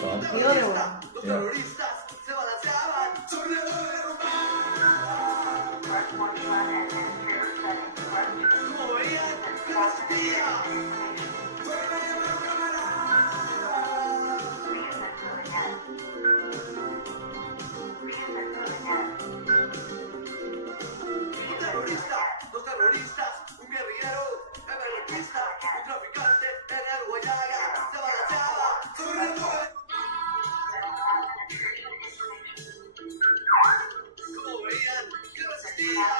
Bomb. The other one. Yeah. Dos terroristas, un guerrillero, emergentista, un traficante en el Guayaga, se balanceaba sobre el muelle. Como veían que resistía,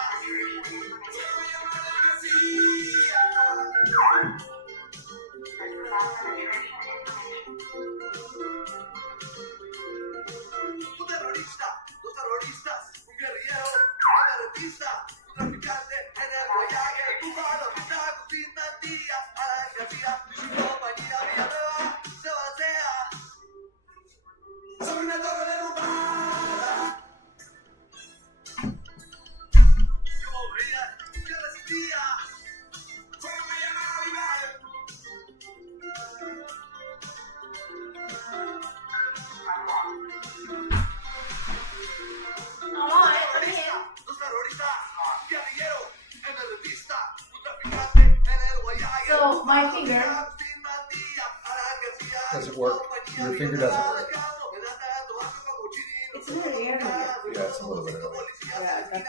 un terrorista, dos terroristas, un guerrillero, emergentista, un traficante en el Guayaga, el cubano que está sin mantilla, a la García y su compañía Villanueva se balancea sobre una torre derrumbada. Como veían que resistía, fue una llamada rival. Dos terroristas, guerrillero, emergentista, un traficante en el Guayaga. So my finger. Doesn't work. Your finger doesn't work. It's really early. Yeah, it's a little bit early. Yeah,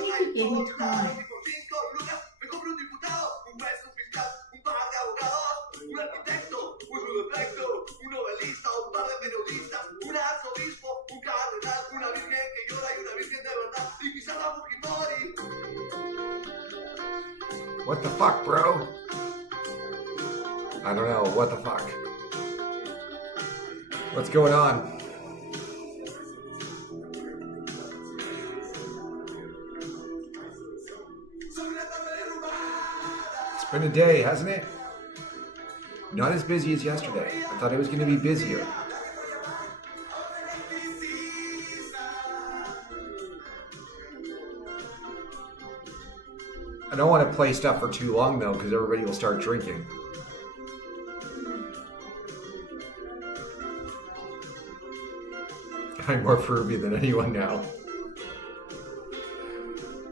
you need to give me time. What the fuck, bro? I don't know. What the fuck? What's going on? It's been a day, hasn't it? Not as busy as yesterday. I thought it was going to be busier. I don't want to play stuff for too long, though, because everybody will start drinking. I'm more Peruvian than anyone now.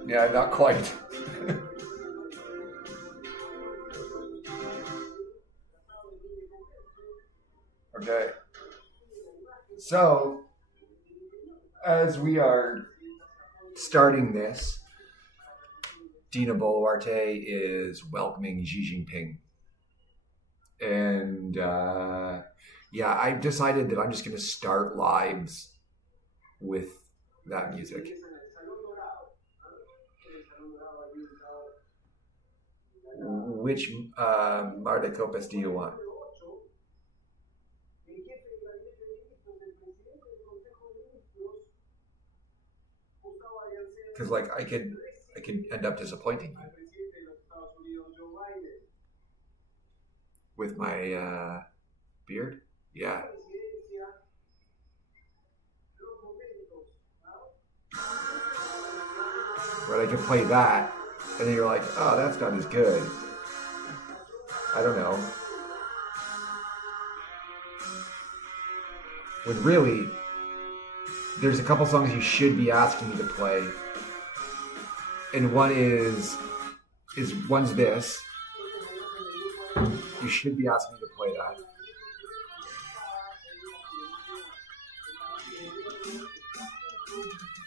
Yeah, not quite. Okay. So, as we are starting this, Dina Boluarte is welcoming Xi Jinping. And yeah, I've decided that I'm just going to start lives with that music. Which Mar de Copas do you want? Because like I could end up disappointing you with my beard. Yeah. Right, I could play that, and then you're like, oh, that's not as good. I don't know. When really, there's a couple songs you should be asking me to play. And one's this. You should be asking me to play that.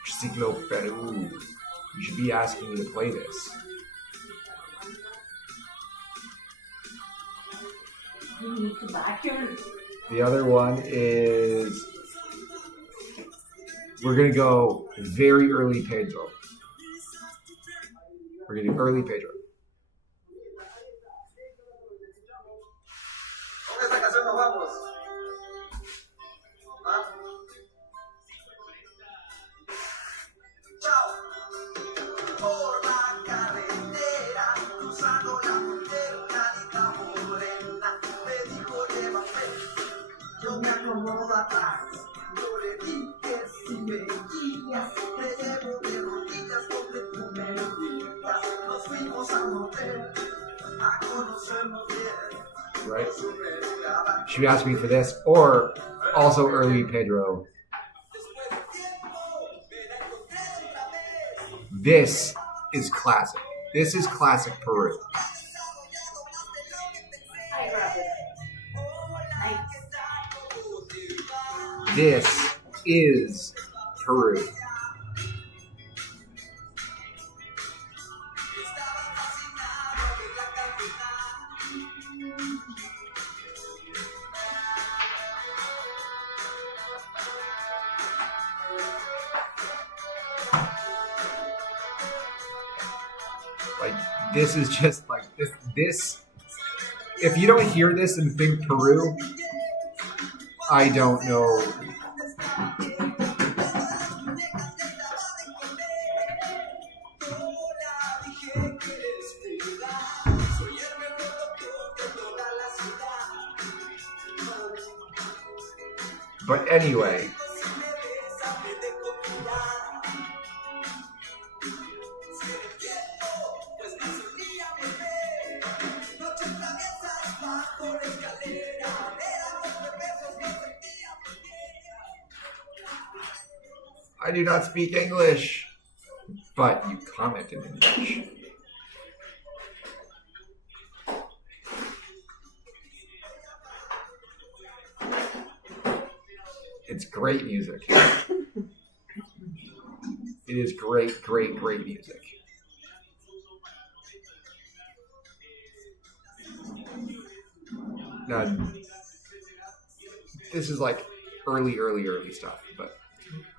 Siglo Peru. You should be asking me to play this. You need to back your... The other one is... We're going to go very early Pedro. We're going to do early Pedro. Right? should be asking me for this, or also early Pedro. This is classic. This is classic Peru. I grab it. Nice. This is Peru. Like, this is just like this. If you don't hear this and think Peru, I don't know. But anyway, I do not speak English, but you comment in English. It's great music. It is great, great, great music. Now, this is like early stuff, but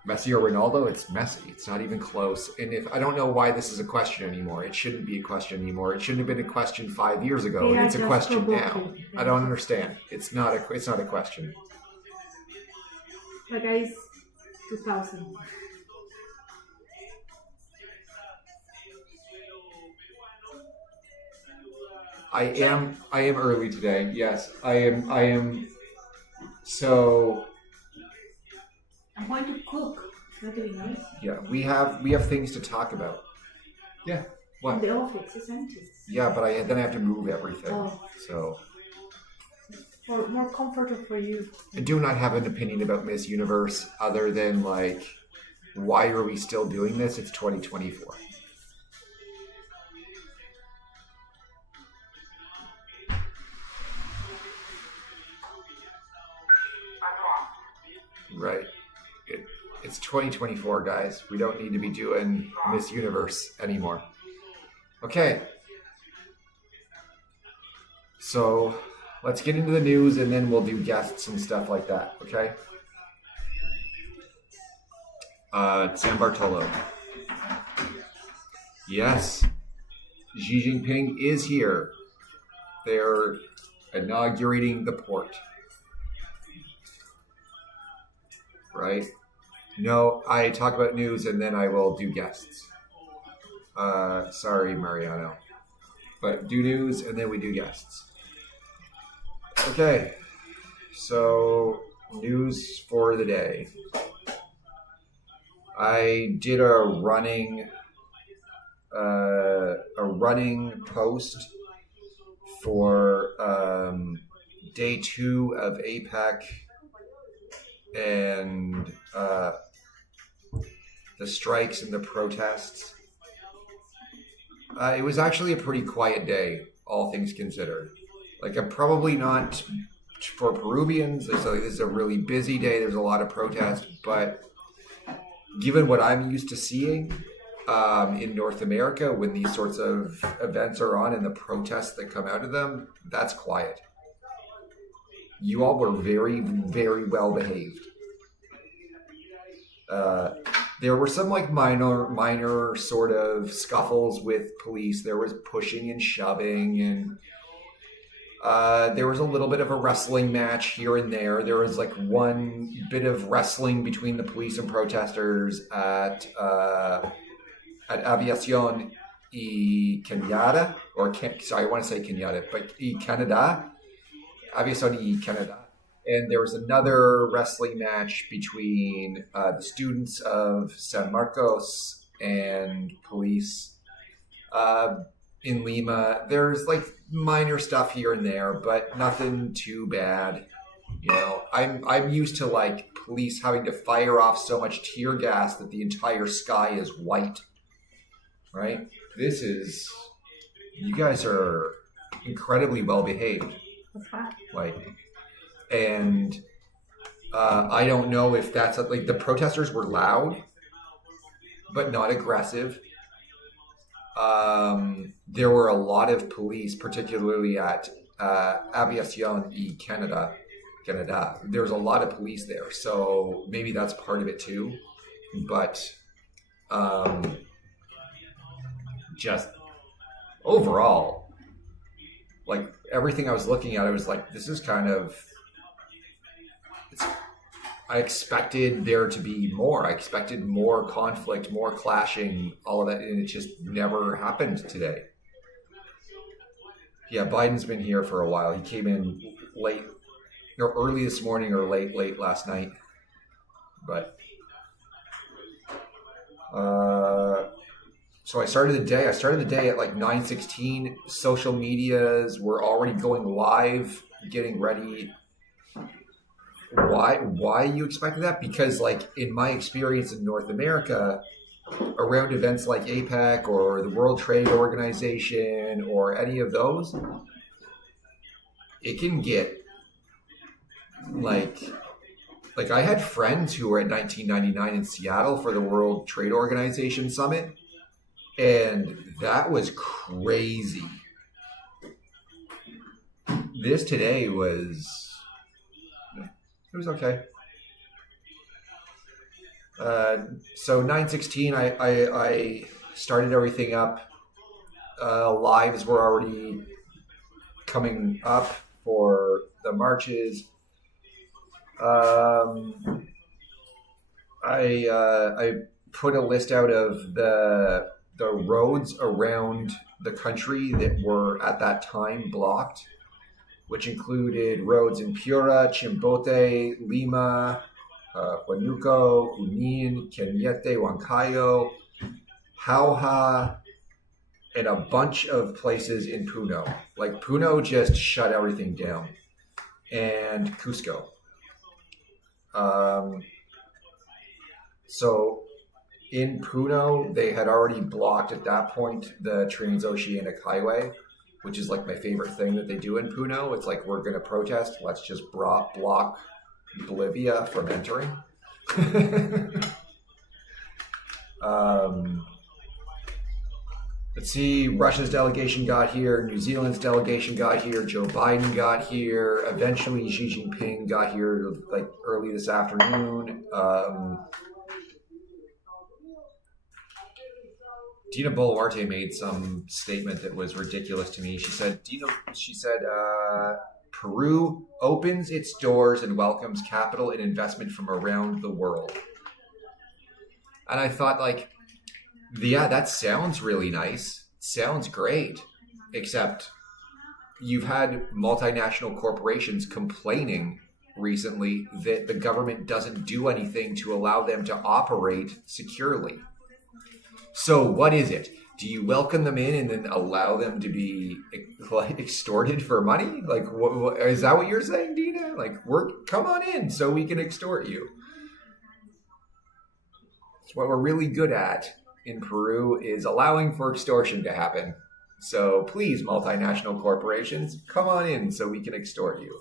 Messi or Ronaldo, it's Messi. It's not even close. And if I don't know why this is a question anymore, it shouldn't be a question anymore. It shouldn't have been a question 5 years ago. They And are it's a just question now. provoking. I don't understand. It's not a question. But guys, 2000. I am early today. Yes, I am. So I'm going to cook. It's not doing nice. yeah, we have things to talk about. Yeah. What? The office is empty. Yeah, but then I have to move everything. Oh. So For more comfortable for you. I do not have an opinion about Miss Universe other than like, why are we still doing this? It's 2024. Right. It's 2024, guys. We don't need to be doing Miss Universe anymore. Okay. So let's get into the news and then we'll do guests and stuff like that, okay? San Bartolo. Yes. Xi Jinping is here. They're inaugurating the port. Right? No, I talk about news and then I will do guests. Sorry, Mariano. But do news and then we do guests. Okay. So, news for the day. I did a running post for day 2 of APEC and the strikes and the protests. It was actually a pretty quiet day, all things considered. Like, I'm probably not for Peruvians. This is a really busy day. There's a lot of protests, but given what I'm used to seeing in North America, when these sorts of events are on and the protests that come out of them, that's quiet. You all were very, very well behaved. There were some like minor sort of scuffles with police. There was pushing and shoving, and there was a little bit of a wrestling match here and there. There was like one bit of wrestling between the police and protesters at Aviación y Canada, sorry, I want to say Canada, but Canada, Aviación y Canada. And there was another wrestling match between the students of San Marcos and police. in Lima. There's like minor stuff here and there, but nothing too bad. You know, I'm used to like police having to fire off so much tear gas that the entire sky is white. Right? You guys are incredibly well behaved. That's fine. Like, and I don't know if that's like the protesters were loud, but not aggressive. There were a lot of police, particularly at Aviación y Canada. There's a lot of police there, so maybe that's part of it too. But just overall, like everything I was looking at, I was like, this is kind of. I expected there to be more. I expected more conflict, more clashing, all of that, and it just never happened today. Yeah, Biden's been here for a while. He came in late, or early this morning, or late last night. But so I started the day. At like 9:16. Social medias were already going live, getting ready. Why you expected that? Because like in my experience in North America, around events like APEC or the World Trade Organization or any of those, it can get like I had friends who were at 1999 in Seattle for the World Trade Organization summit, and that was crazy. This today was. It was okay. So 9:16, I started everything up. Lives were already coming up for the marches. I put a list out of the roads around the country that were at that time blocked, which included roads in Piura, Chimbote, Lima, Huánuco, Junín, Cañete, Huancayo, Jauja, and a bunch of places in Puno. Like Puno just shut everything down, and Cusco. So in Puno, they had already blocked at that point the Transoceanic Highway, which is like my favorite thing that they do in Puno. It's like, we're going to protest. Let's just block Bolivia from entering. Let's see. Russia's delegation got here. New Zealand's delegation got here. Joe Biden got here. Eventually, Xi Jinping got here like early this afternoon. Dina Boluarte made some statement that was ridiculous to me. She said, Peru opens its doors and welcomes capital and investment from around the world. And I thought, like, yeah, that sounds really nice. Sounds great. Except you've had multinational corporations complaining recently that the government doesn't do anything to allow them to operate securely. So what is it? Do you welcome them in and then allow them to be like extorted for money? Like, what, is that what you're saying, Dina? Like, come on in so we can extort you. It's what we're really good at in Peru, is allowing for extortion to happen. So please, multinational corporations, come on in so we can extort you.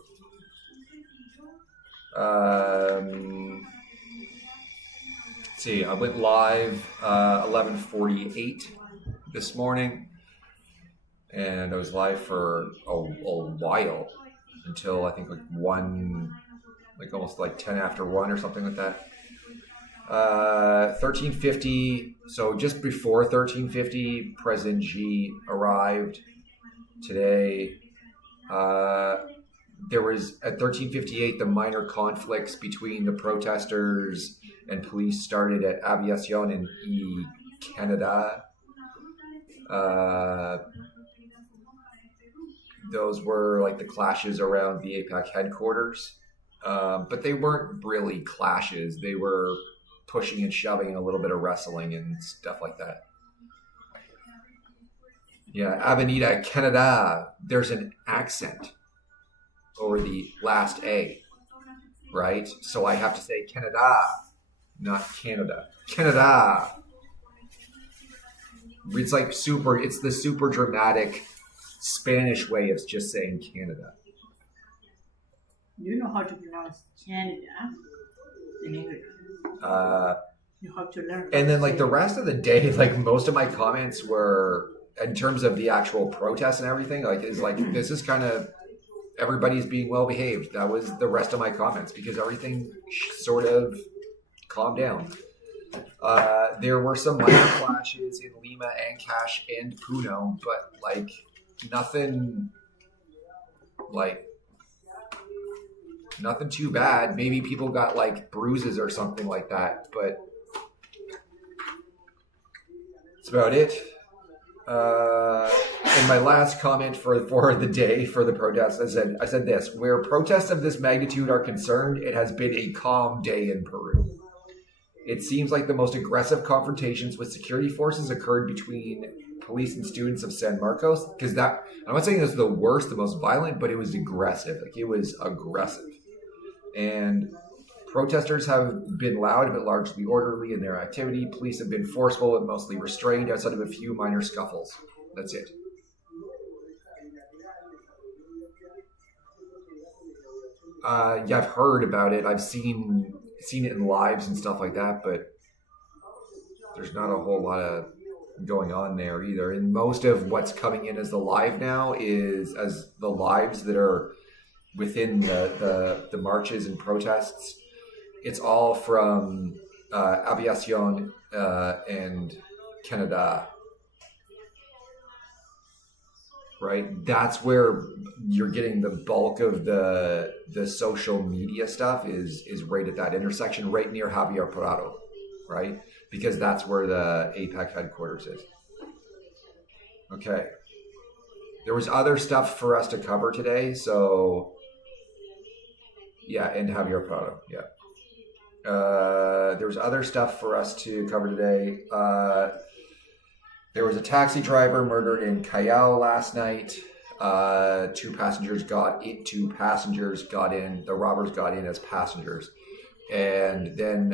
See, I went live 11:48 this morning, and I was live for a while until I think like almost like 10 after 1 or something like that. 13:50. So just before 13:50, President Xi arrived today. There was at 13:58 the minor conflicts between the protesters and police started at Aviación y Canada. Those were like the clashes around the APEC headquarters, but they weren't really clashes. They were pushing and shoving and a little bit of wrestling and stuff like that. Yeah, Avenida Canada. There's an accent over the last A, right? So I have to say Canada, not Canada. Canada. It's like super. It's the super dramatic Spanish way of just saying Canada. You know how to pronounce Canada in English. Uh, You have to learn. and then like the rest of the day, like most of my comments were in terms of the actual protests and everything. Like is like this is kind of everybody's being well behaved. That was the rest of my comments because everything sort of calmed down. There were some minor clashes in Lima, Ancash, and Puno, but like nothing like nothing too bad. Maybe people got like bruises or something like that, but that's about it. And my last comment for the day for the protest, I said this: where protests of this magnitude are concerned, it has been a calm day in Peru. It seems like the most aggressive confrontations with security forces occurred between police and students of San Marcos. Because that, I'm not saying it was the worst, the most violent, but it was aggressive. Like it was aggressive. And protesters have been loud but largely orderly in their activity. Police have been forceful and mostly restrained outside of a few minor scuffles. That's it. Yeah, I've heard about it. I've seen it in lives and stuff like that, but there's not a whole lot of going on there either. And most of what's coming in as the live now is as the lives that are within the marches and protests. It's all from Aviación and Canada, right? That's where you're getting the bulk of the social media stuff is right at that intersection, right near Javier Prado, right? Because that's where the APEC headquarters is. Okay. There was other stuff for us to cover today, so yeah, and Javier Prado, yeah. There was other stuff for us to cover today. There was a taxi driver murdered in Callao last night. Two passengers got in. The robbers got in as passengers, and then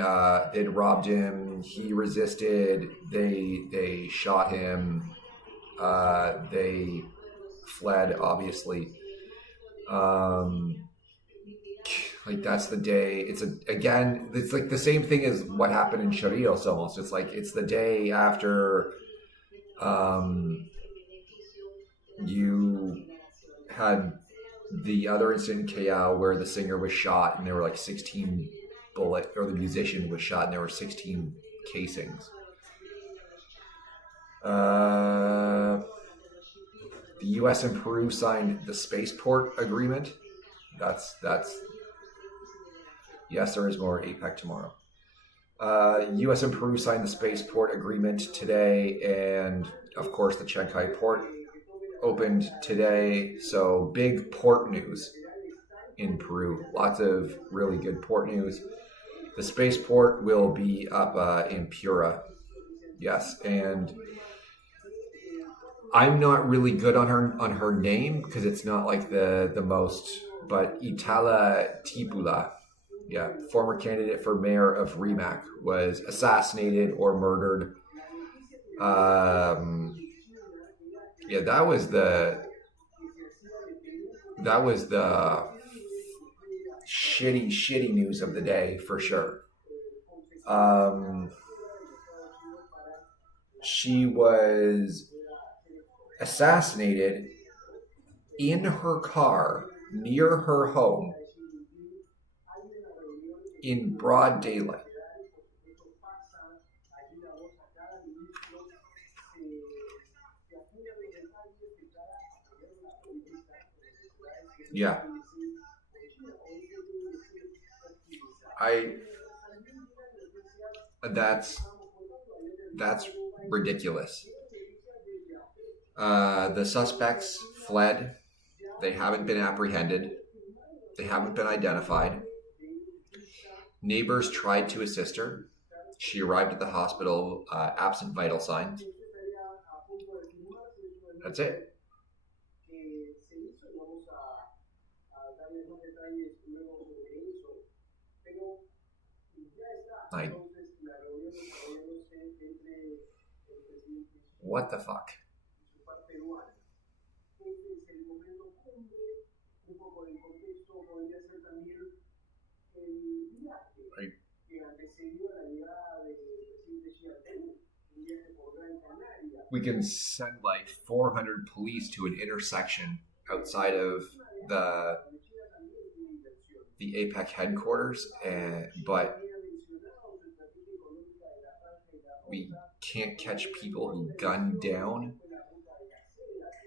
they robbed him. He resisted. They shot him. They fled, obviously. Like that's the day. It's like the same thing as what happened in Chorrillos almost. It's like it's the day after you had the other incident in Callao where the singer was shot and there were like 16 bullet, or the musician was shot and there were 16 casings. The U.S. and Peru signed the spaceport agreement. That's yes, there is more APEC tomorrow. U.S. and Peru signed the spaceport agreement today, and of course the Chancay port opened today. So big port news in Peru. Lots of really good port news. The spaceport will be up in Piura. Yes, and I'm not really good on her name because it's not like the most, but Itala Tipula, yeah, former candidate for mayor of Rimac, was assassinated or murdered. Yeah, that was the shitty news of the day for sure. She was assassinated in her car near her home in broad daylight. Yeah. That's ridiculous. The suspects fled. They haven't been apprehended. They haven't been identified. Neighbors tried to assist her. She arrived at the hospital absent vital signs. That's it. Like, what the fuck? Like, we can send like 400 police to an intersection outside of the APEC headquarters, but we can't catch people who gunned down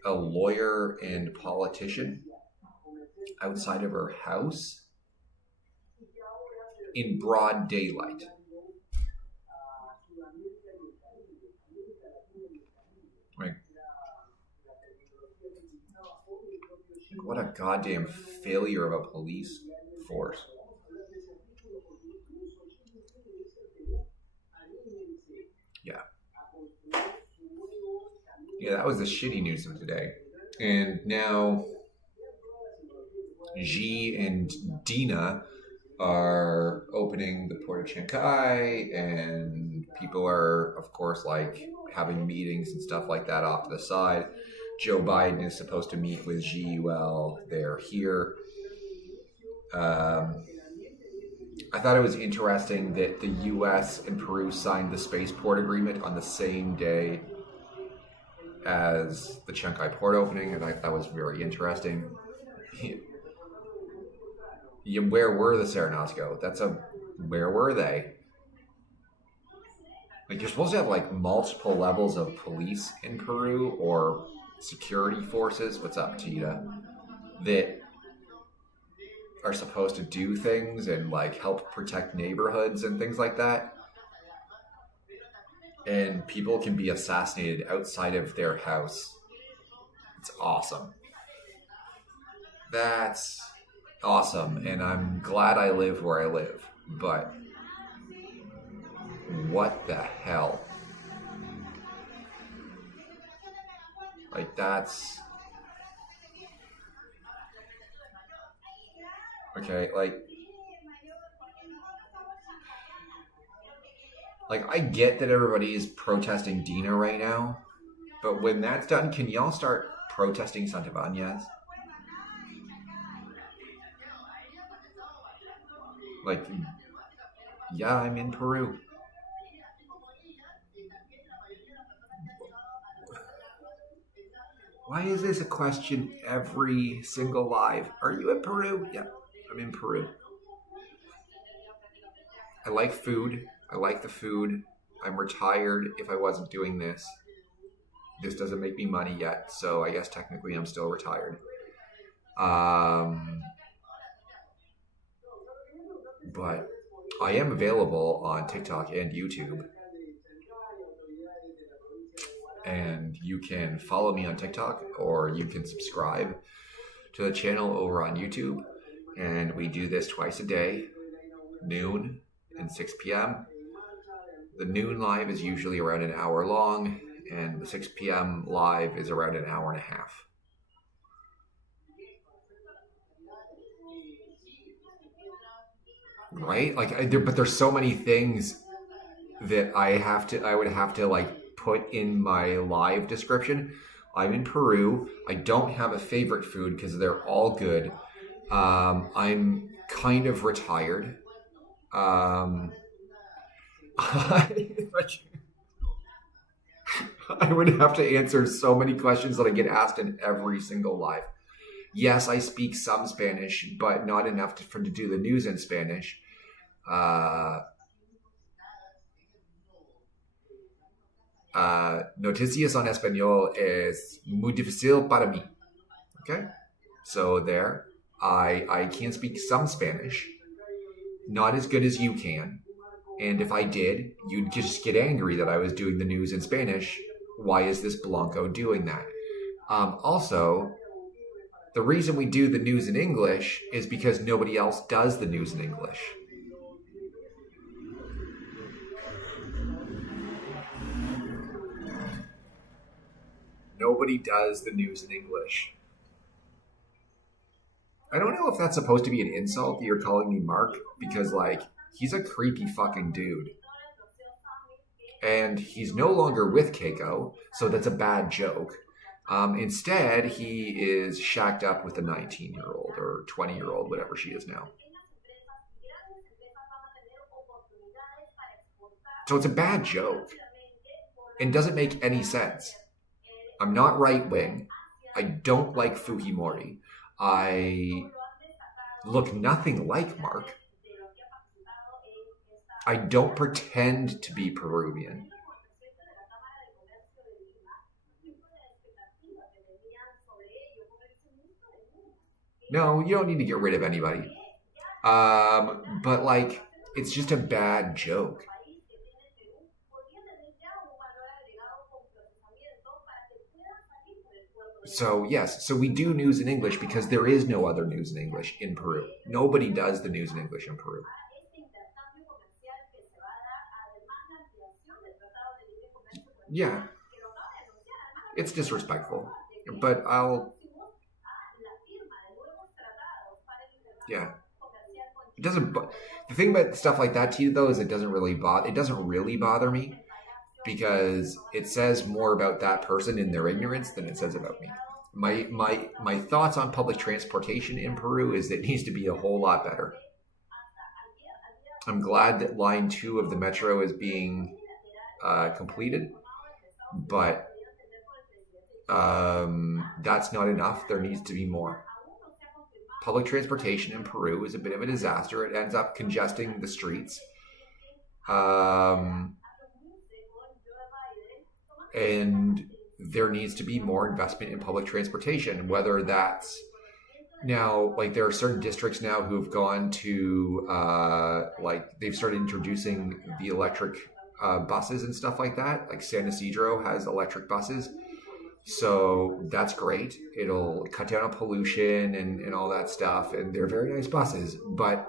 a lawyer and politician outside of her house in broad daylight. Like, what a goddamn failure of a police force. Yeah, that was the shitty news of today. And now Xi and Dina are opening the port of Shanghai, and people are, of course, like having meetings and stuff like that off to the side. Joe Biden is supposed to meet with Xi while they're here. I thought it was interesting that the U.S. and Peru signed the spaceport agreement on the same day as the Shanghai port opening, and I thought that was very interesting. Where were the Serenazgo? Where were they? Like, you're supposed to have like multiple levels of police in Peru or security forces. What's up, Tita? That are supposed to do things and like help protect neighborhoods and things like that. And people can be assassinated outside of their house. It's awesome. That's awesome. And I'm glad I live where I live. But what the hell? Like, that's... Okay, like I get that everybody is protesting Dina right now, but when that's done, can y'all start protesting Santibanez? Like, yeah, I'm in Peru. Why is this a question every single live? Are you in Peru? Yeah, I'm in Peru. I like food. I like the food. I'm retired if I wasn't doing this. This doesn't make me money yet, so I guess technically I'm still retired. But I am available on TikTok and YouTube. And you can follow me on TikTok, or you can subscribe to the channel over on YouTube. And we do this twice a day, noon and 6 p.m. The noon live is usually around an hour long, and the 6 p.m. live is around an hour and a half. Right? Like, but there's so many things that I would have to like put in my live description. I'm in Peru. I don't have a favorite food because they're all good. I'm kind of retired. I would have to answer so many questions that I get asked in every single live. Yes, I speak some Spanish, but not enough to do the news in Spanish. Noticias en español es muy difícil para mí. Okay? So there. I can speak some Spanish. Not as good as you can. And if I did, you'd just get angry that I was doing the news in Spanish. Why is this Blanco doing that? Also, the reason we do the news in English is because nobody else does the news in English. Nobody does the news in English. I don't know if that's supposed to be an insult that you're calling me Mark, because, like, he's a creepy fucking dude. And he's no longer with Keiko, so that's a bad joke. Instead, he is shacked up with a 19-year-old or 20-year-old, whatever she is now. So it's a bad joke and doesn't make any sense. I'm not right-wing. I don't like Fujimori. I look nothing like Mark. I don't pretend to be Peruvian. No, you don't need to get rid of anybody. But, like, it's just a bad joke. So, yes, so we do news in English because there is no other news in English in Peru. Nobody does the news in English in Peru. Yeah. It's disrespectful. But yeah. It doesn't... The thing about stuff like that, Tita, though, is it doesn't really bother me. Because it says more about that person in their ignorance than it says about me. My thoughts on public transportation in Peru is that it needs to be a whole lot better. I'm glad that line 2 of the metro is being completed, but that's not enough. There needs to be more. Public transportation in Peru is a bit of a disaster. It ends up congesting the streets. And there needs to be more investment in public transportation, whether that's now, like, there are certain districts now who've gone to, they've started introducing the electric buses and stuff like that. Like San Isidro has electric buses. So that's great. It'll cut down on pollution and all that stuff. And they're very nice buses, but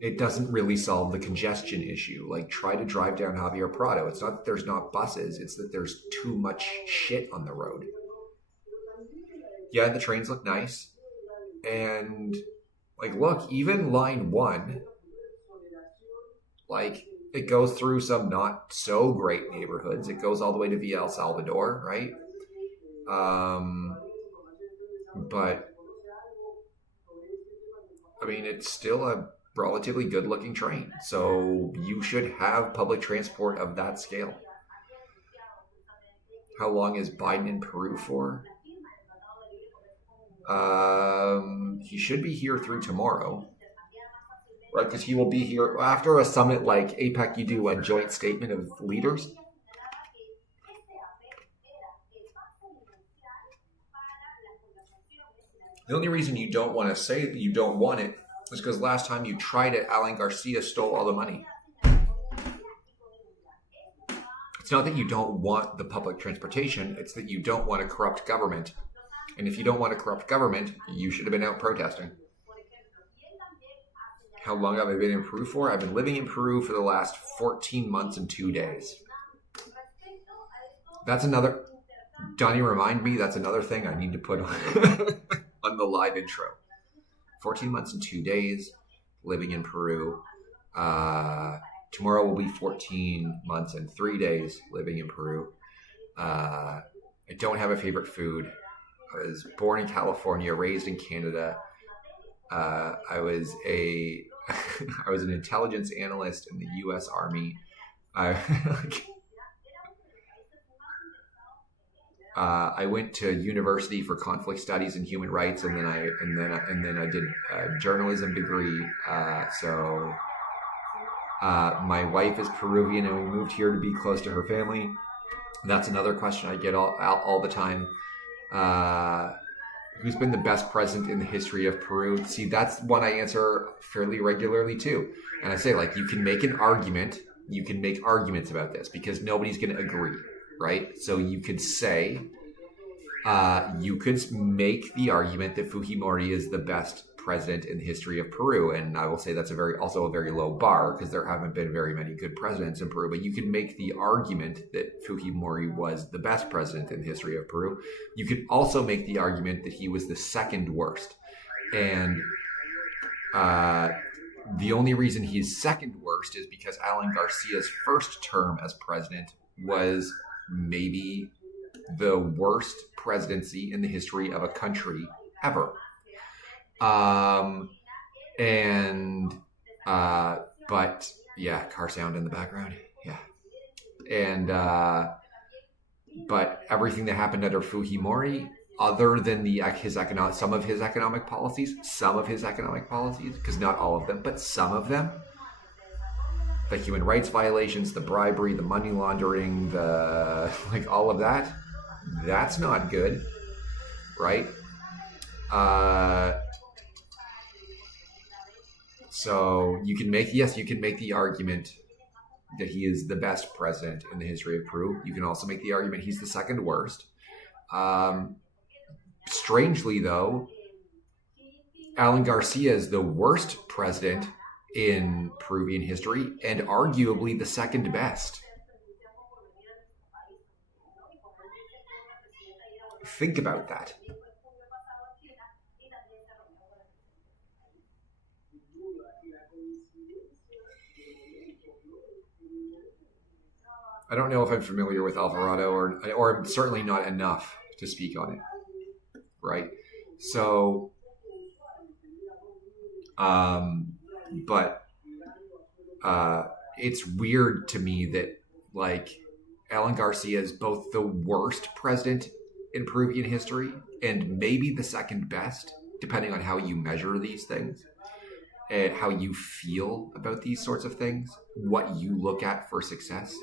it doesn't really solve the congestion issue. Like, try to drive down Javier Prado. It's not that there's not buses. It's that there's too much shit on the road. Yeah, the trains look nice. And, like, look, even line 1, like, it goes through some not so great neighborhoods. It goes all the way to Villa El Salvador, right? But, I mean, it's still a relatively good-looking train. So you should have public transport of that scale. How long is Biden in Peru for? He should be here through tomorrow. Right, because he will be here after a summit like APEC. You do a joint statement of leaders. The only reason you don't want to say that you don't want it is because last time you tried it, Alan Garcia stole all the money. It's not that you don't want the public transportation, it's that you don't want a corrupt government. And if you don't want a corrupt government, you should have been out protesting. How long have I been in Peru for? I've been living in Peru for the last 14 months and 2 days. That's another... Donnie, remind me, that's another thing I need to put on the live intro. 14 months and 2 days living in Peru. Tomorrow will be 14 months and 3 days living in Peru. I don't have a favorite food. I was born in California, raised in Canada. I was an intelligence analyst in the U.S. Army. I went to university for conflict studies and human rights, and then I did a journalism degree. So my wife is Peruvian, and we moved here to be close to her family. That's another question I get all the time. Who's been the best president in the history of Peru? See, that's one I answer fairly regularly too. And I say, like, you can make an argument. You can make arguments about this because nobody's going to agree, right? So you could say, you could make the argument that Fujimori is the best president in the history of Peru. And I will say that's also a very low bar, because there haven't been very many good presidents in Peru. But you can make the argument that Fujimori was the best president in the history of Peru. You could also make the argument that he was the second worst. And the only reason he's second worst is because Alan Garcia's first term as president was maybe the worst presidency in the history of a country ever. But yeah, car sound in the background. Yeah. And, but everything that happened under Fujimori, other than some of his economic policies, because not all of them, but some of them, the human rights violations, the bribery, the money laundering, all of that, that's not good, right? So you can make the argument that he is the best president in the history of Peru. You can also make the argument he's the second worst. Strangely, though, Alan Garcia is the worst president in Peruvian history and arguably the second best. Think about that. I don't know if I'm familiar with Alvarado or certainly not enough to speak on it. Right? So, it's weird to me that Alan Garcia is both the worst president in Peruvian history and maybe the second best, depending on how you measure these things and how you feel about these sorts of things, what you look at for success.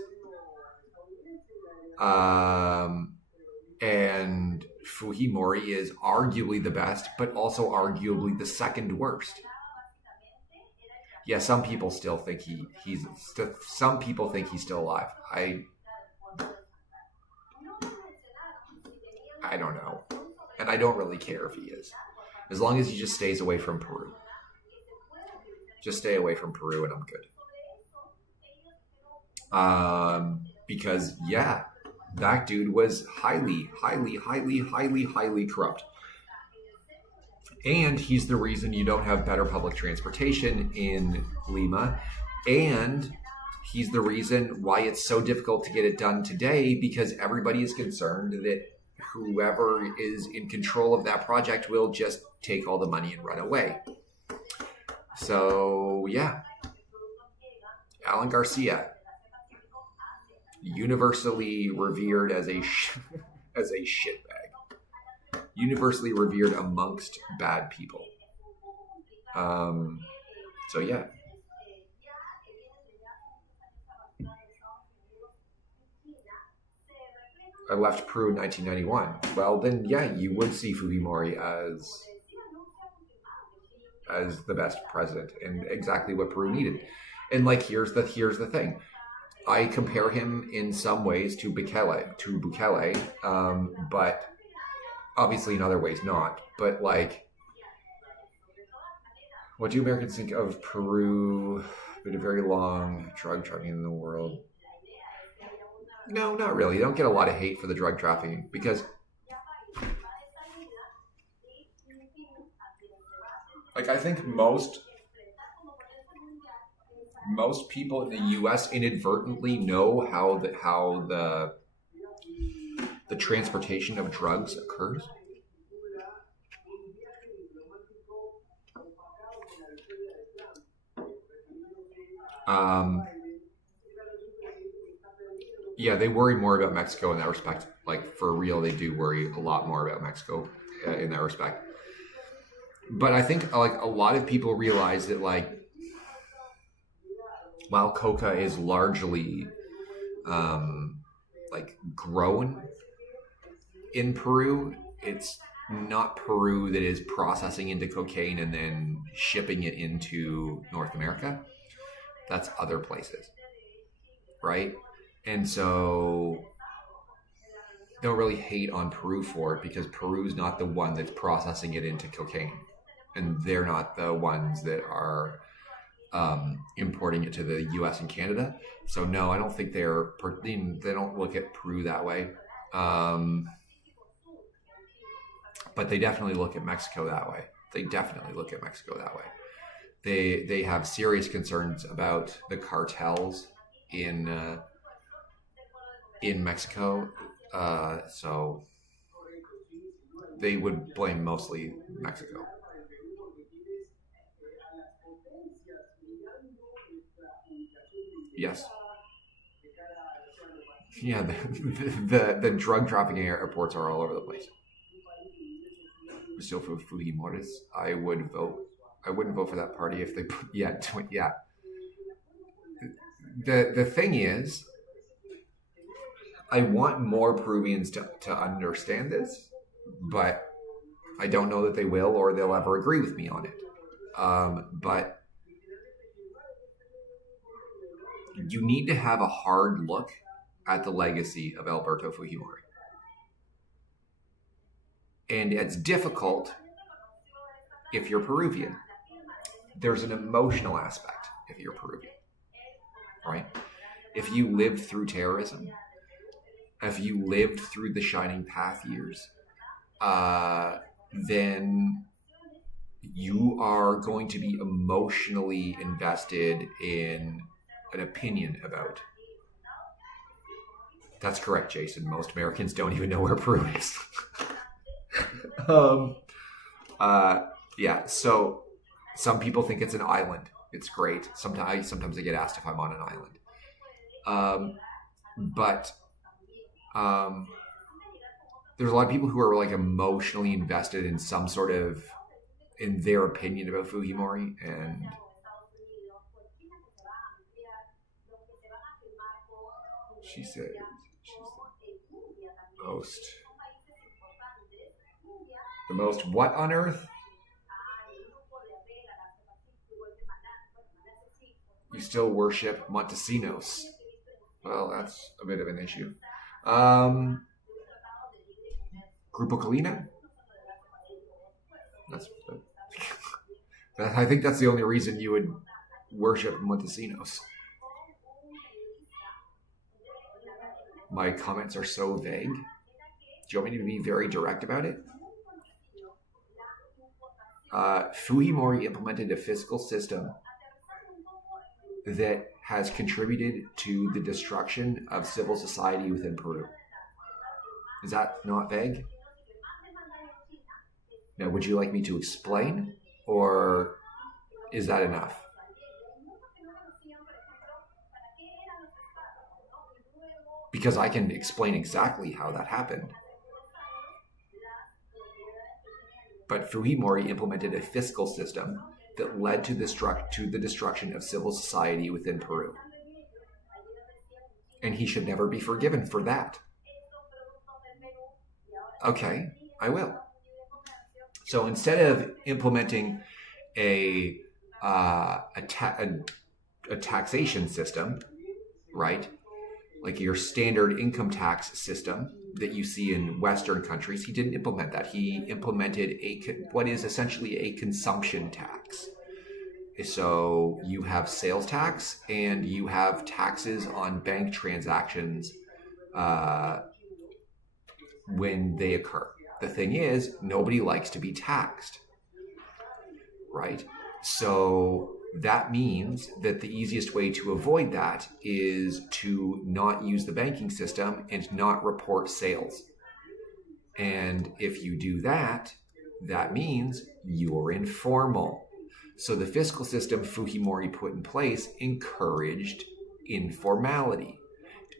And Fujimori is arguably the best, but also arguably the second worst. Yeah, some people still think he's still alive. I don't know. And I don't really care if he is. As long as he just stays away from Peru. Just stay away from Peru and I'm good. Because, yeah, that dude was highly, highly, highly, highly, highly corrupt. And he's the reason you don't have better public transportation in Lima. And he's the reason why it's so difficult to get it done today, because everybody is concerned that whoever is in control of that project will just take all the money and run away. So, yeah. Alan Garcia, universally revered as a shitbag. Universally revered amongst bad people. So, yeah. I left Peru in 1991. Well, then, yeah, you would see Fujimori as the best president and exactly what Peru needed. And here's the thing. I compare him in some ways to Bukele, but obviously in other ways not. But what do Americans think of Peru? Been a very long drug trafficking in the world. No, not really. They don't get a lot of hate for the drug trafficking because I think most people in the U.S. inadvertently know how the transportation of drugs occurs. Yeah, they worry more about Mexico in that respect. For real, they do worry a lot more about Mexico in that respect. But I think a lot of people realize that while coca is largely grown in Peru, it's not Peru that is processing into cocaine and then shipping it into North America. That's other places, right? And so don't really hate on Peru for it because Peru's not the one that's processing it into cocaine and they're not the ones that are importing it to the U.S. and Canada. So no, I don't think they don't look at Peru that way. But they definitely look at Mexico that way. They have serious concerns about the cartels in Mexico. So they would blame mostly Mexico. Yes. Yeah, the drug trafficking airports are all over the place. Still for Fujimoris, I wouldn't vote for that party if they put yeah. The thing is, I want more Peruvians to understand this, but I don't know that they will or they'll ever agree with me on it. But you need to have a hard look at the legacy of Alberto Fujimori. And it's difficult if you're Peruvian. There's an emotional aspect if you're Peruvian, right? If you lived through terrorism, if you lived through the Shining Path years, then you are going to be emotionally invested in an opinion about. That's correct, Jason. Most Americans don't even know where Peru is. Yeah, so some people think it's an island. It's great. Sometimes I get asked if I'm on an island. But there's a lot of people who are like emotionally invested in some sort of, in their opinion about Fujimori, and she said the most what on earth? You still worship Montesinos. Well, that's a bit of an issue. Grupo Colina? I think that's the only reason you would worship Montesinos. My comments are so vague. Do you want me to be very direct about it? Fujimori implemented a fiscal system that has contributed to the destruction of civil society within Peru. Is that not vague? Now, would you like me to explain, or is that enough? Because I can explain exactly how that happened. But Fujimori implemented a fiscal system that led to the destruction of civil society within Peru. And he should never be forgiven for that. Okay, I will. So instead of implementing a taxation system, right, like your standard income tax system that you see in Western countries, he didn't implement that. He implemented what is essentially a consumption tax. So you have sales tax and you have taxes on bank transactions when they occur. The thing is, nobody likes to be taxed, right? So that means that the easiest way to avoid that is to not use the banking system and not report sales. And if you do that, that means you're informal. So the fiscal system Fujimori put in place encouraged informality.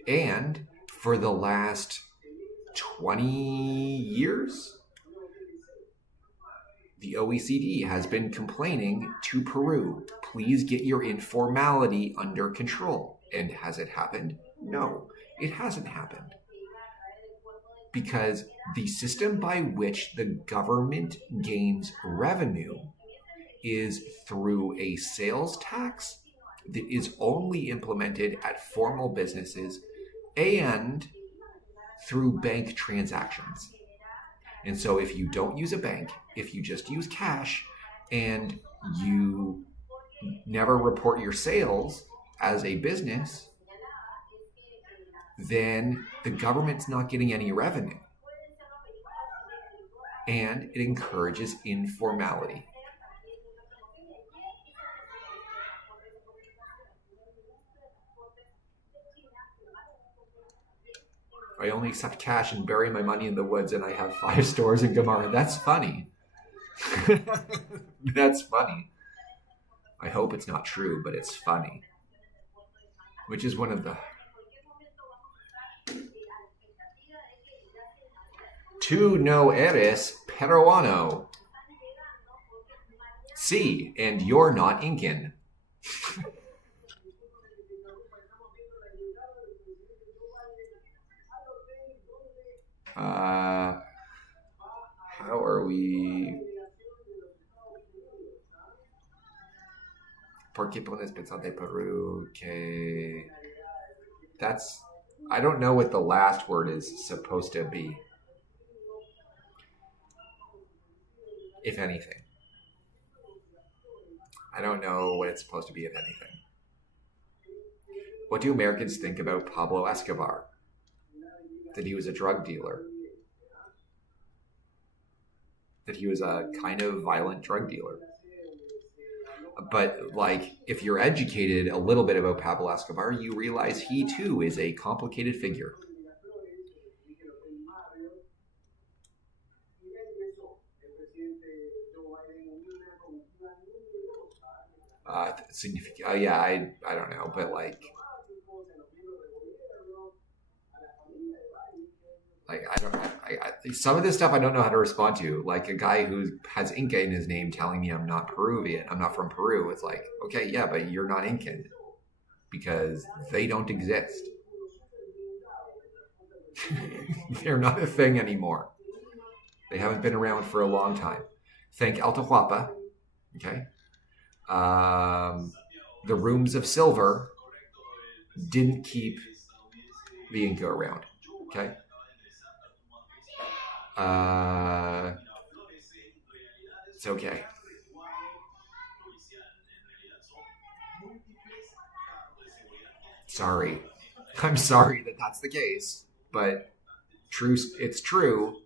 And for the last 20 years, the OECD has been complaining to Peru, please get your informality under control. And has it happened? No, it hasn't happened. Because the system by which the government gains revenue is through a sales tax that is only implemented at formal businesses and through bank transactions. And so if you don't use a bank, if you just use cash, and you never report your sales as a business, then the government's not getting any revenue. And it encourages informality. I only accept cash and bury my money in the woods, and I have 5 stores in Gamara. That's funny. That's funny. I hope it's not true, but it's funny. Which is one of the... Tú no eres peruano. Sí, and you're not Incan. How are we? ¿Por qué pones pensar de Peru que... That's... I don't know what the last word is supposed to be. If anything. I don't know what it's supposed to be, if anything. What do Americans think about Pablo Escobar? That he was a drug dealer. That he was a kind of violent drug dealer. But, like, if you're educated a little bit about Pablo Escobar, you realize he, too, is a complicated figure. Yeah, I don't know, but, like some of this stuff I don't know how to respond to. Like a guy who has Inca in his name telling me I'm not Peruvian, I'm not from Peru. It's like, okay, yeah, but you're not Incan because they don't exist. They're not a thing anymore. They haven't been around for a long time. Think Atahualpa, okay? The rooms of silver didn't keep the Inca around, okay? It's okay. Sorry. I'm sorry that that's the case, but it's true.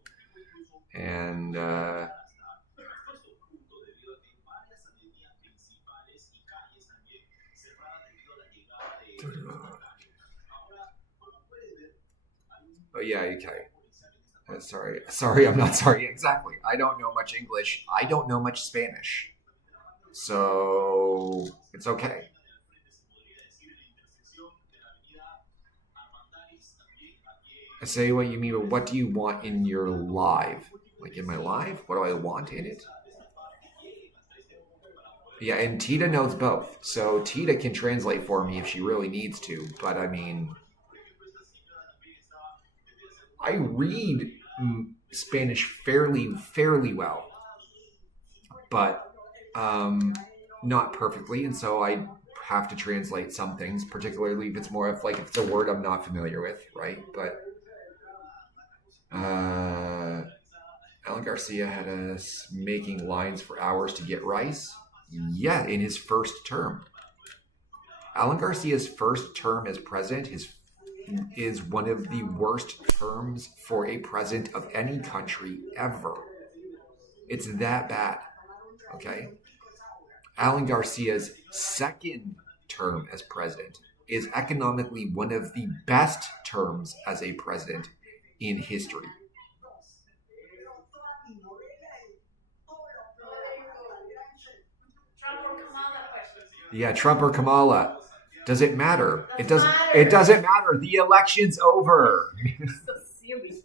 And but yeah, okay. Sorry, I'm not sorry. Exactly. I don't know much English. I don't know much Spanish. So it's okay. I say what you mean, but what do you want in your life? Like in my life? What do I want in it? Yeah, and Tita knows both. So Tita can translate for me if she really needs to. But I mean, I read Spanish fairly well, but not perfectly, and so I have to translate some things, particularly if it's more of like if it's a word I'm not familiar with, right? But Alan Garcia had us making lines for hours to get rice. Yeah, in his first term. Alan Garcia's first term as president is one of the worst terms for a president of any country ever. It's that bad, okay? Alan Garcia's second term as president is economically one of the best terms as a president in history. Yeah, Trump or Kamala. Does it matter? It doesn't matter. The election's over. So silly.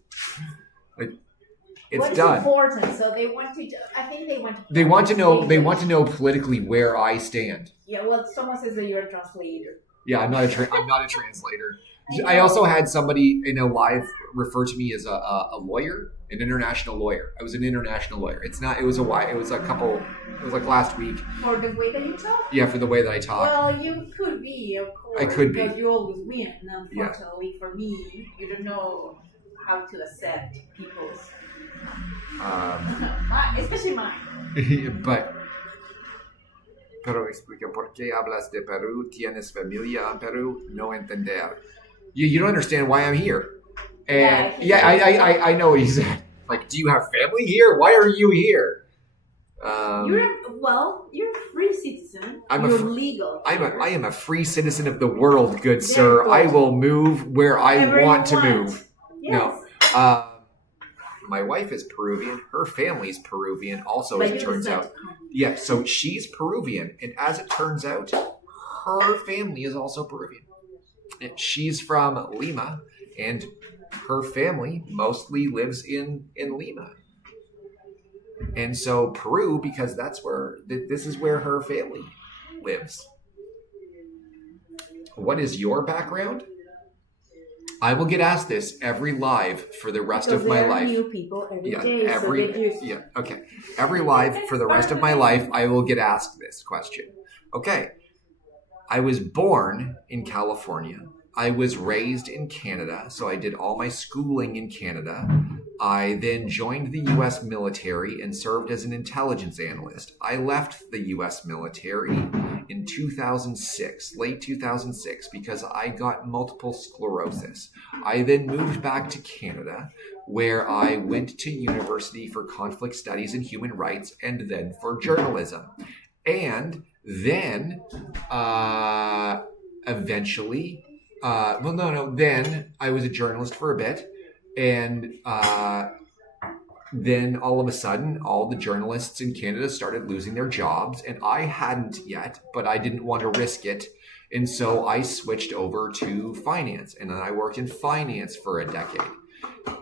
It's What's done. important? So they want to. I think they want to. They want to know. They want to know politically where I stand. Yeah. Well, someone says that you're a translator. Yeah, I'm not a translator. I also had somebody in a live refer to me as a lawyer, an international lawyer. I was an international lawyer. It was like last week. For the way that you talk? Yeah, for the way that I talk. Well, you could be, of course. I could be. Because you always win. Unfortunately, for me, you don't know how to accept people's... especially mine. But pero explica por qué hablas de Peru. ¿Tienes familia en Peru? No entender. You don't understand why I'm here. And I know what he said. Like, do you have family here? Why are you here? You're a free citizen. You're legal. I am a free citizen of the world, good sir. I will move where I want to move. Yes. No. My wife is Peruvian. Her family's Peruvian also, as it turns out. Yeah, so she's Peruvian. And as it turns out, her family is also Peruvian. And she's from Lima, and her family mostly lives in Lima. And so Peru, because that's where, this is where her family lives. What is your background? I will get asked this every live for the rest of my life. New people every day. Okay. Every live for the rest of my life, I will get asked this question. Okay. I was born in California. I was raised in Canada, so I did all my schooling in Canada. I then joined the U.S. military and served as an intelligence analyst. I left the U.S. military in 2006, late 2006, because I got multiple sclerosis. I then moved back to Canada, where I went to university for conflict studies and human rights, and then for journalism. And then, eventually... Then I was a journalist for a bit, and then all of a sudden, all the journalists in Canada started losing their jobs, and I hadn't yet, but I didn't want to risk it, and so I switched over to finance, and then I worked in finance for a decade,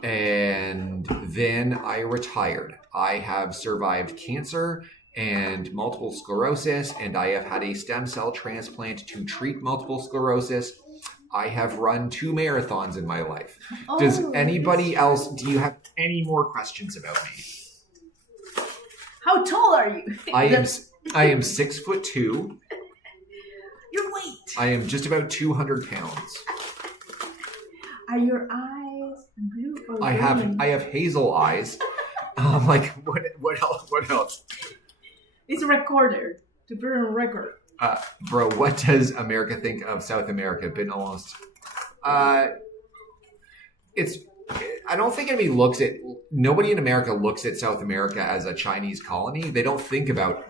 and then I retired. I have survived cancer and multiple sclerosis, and I have had a stem cell transplant to treat multiple sclerosis. I have run 2 marathons in my life. Does anybody else, do you have any more questions about me? How tall are you? I am 6'2". Your weight. I am just about 200 pounds. Are your eyes blue or green? I have hazel eyes. Like what else? It's a recorder to put on record. Bro, what does America think of South America? Been almost. It's. I don't think nobody in America looks at South America as a Chinese colony. They don't think about.